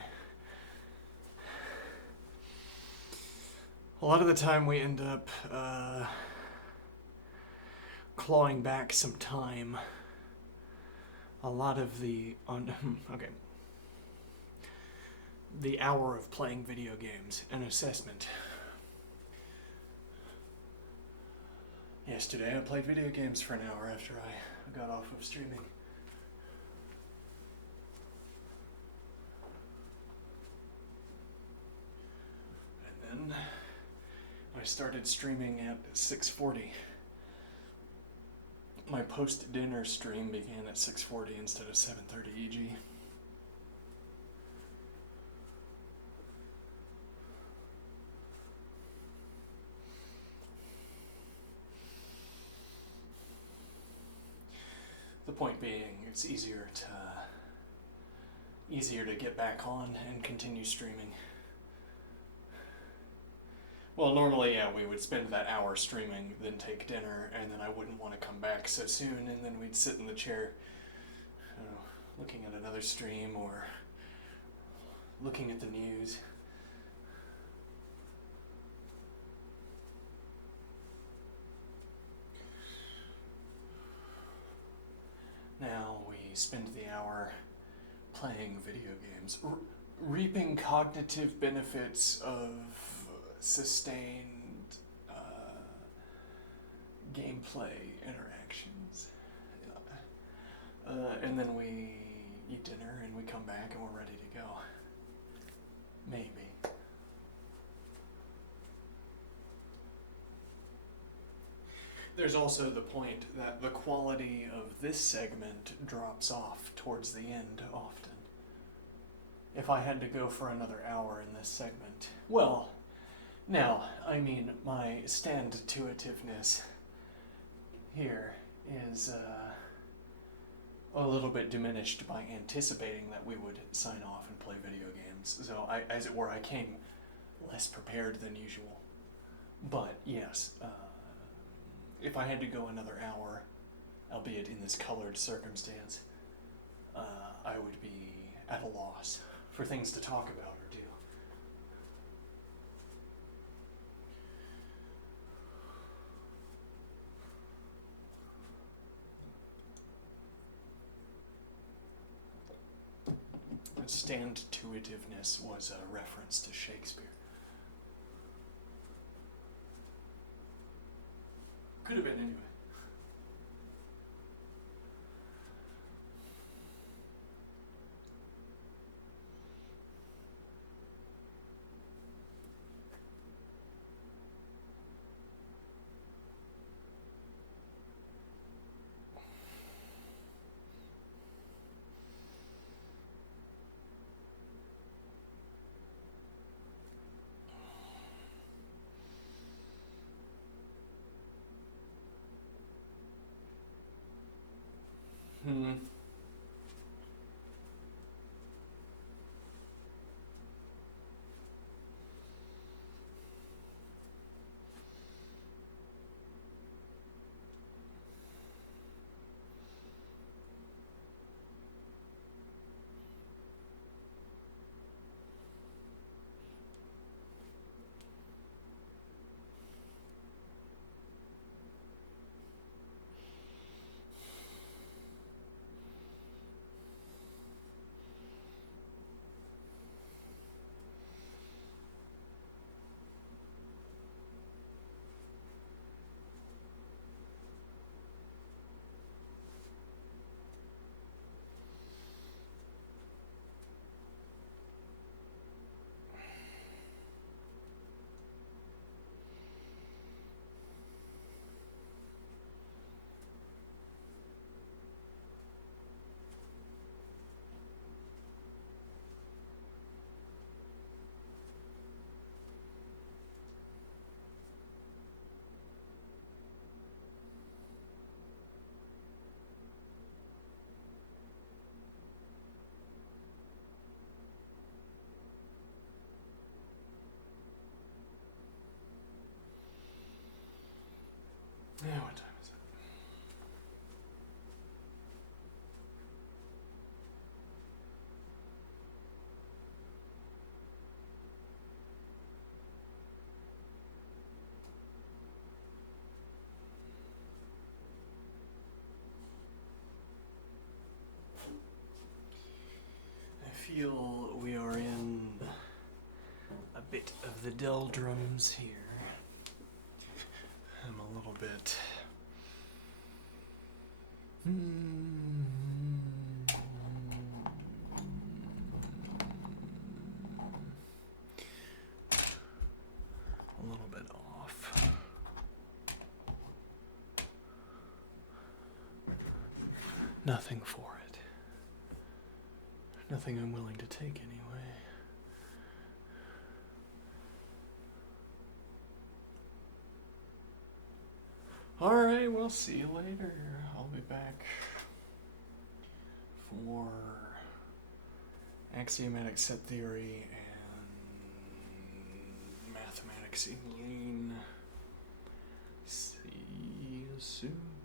A lot of the time we end up clawing back some time. A lot of the okay. The hour of playing video games, an assessment. Yesterday I played video games for an hour after I got off of streaming. And then I started streaming at 6:40. My post-dinner stream began at 6:40 instead of 7:30 EG. The point being, it's easier to get back on and continue streaming. Well, normally, yeah, we would spend that hour streaming, then take dinner, and then I wouldn't want to come back so soon, and then we'd sit in the chair, looking at another stream or looking at the news. Now we spend the hour playing video games, reaping cognitive benefits of sustained gameplay interactions. And then we eat dinner and we come back and we're ready to go. Maybe. There's also the point that the quality of this segment drops off towards the end often. If I had to go for another hour in this segment, well, now, I mean, my stand-to-itiveness here is a little bit diminished by anticipating that we would sign off and play video games. So, as it were, I came less prepared than usual. But, yes, if I had to go another hour, albeit in this colored circumstance, I would be at a loss for things to talk about or do. Stand-to-itiveness was a reference to Shakespeare. Could have been anyway. Yeah, what time is it? feel we are in a bit of the doldrums here. I'm a little bit... a little bit off. Nothing for it. Nothing I'm willing to take anyway. Alright, we'll see you later. I'll be back for axiomatic set theory and mathematics in lean. See you soon.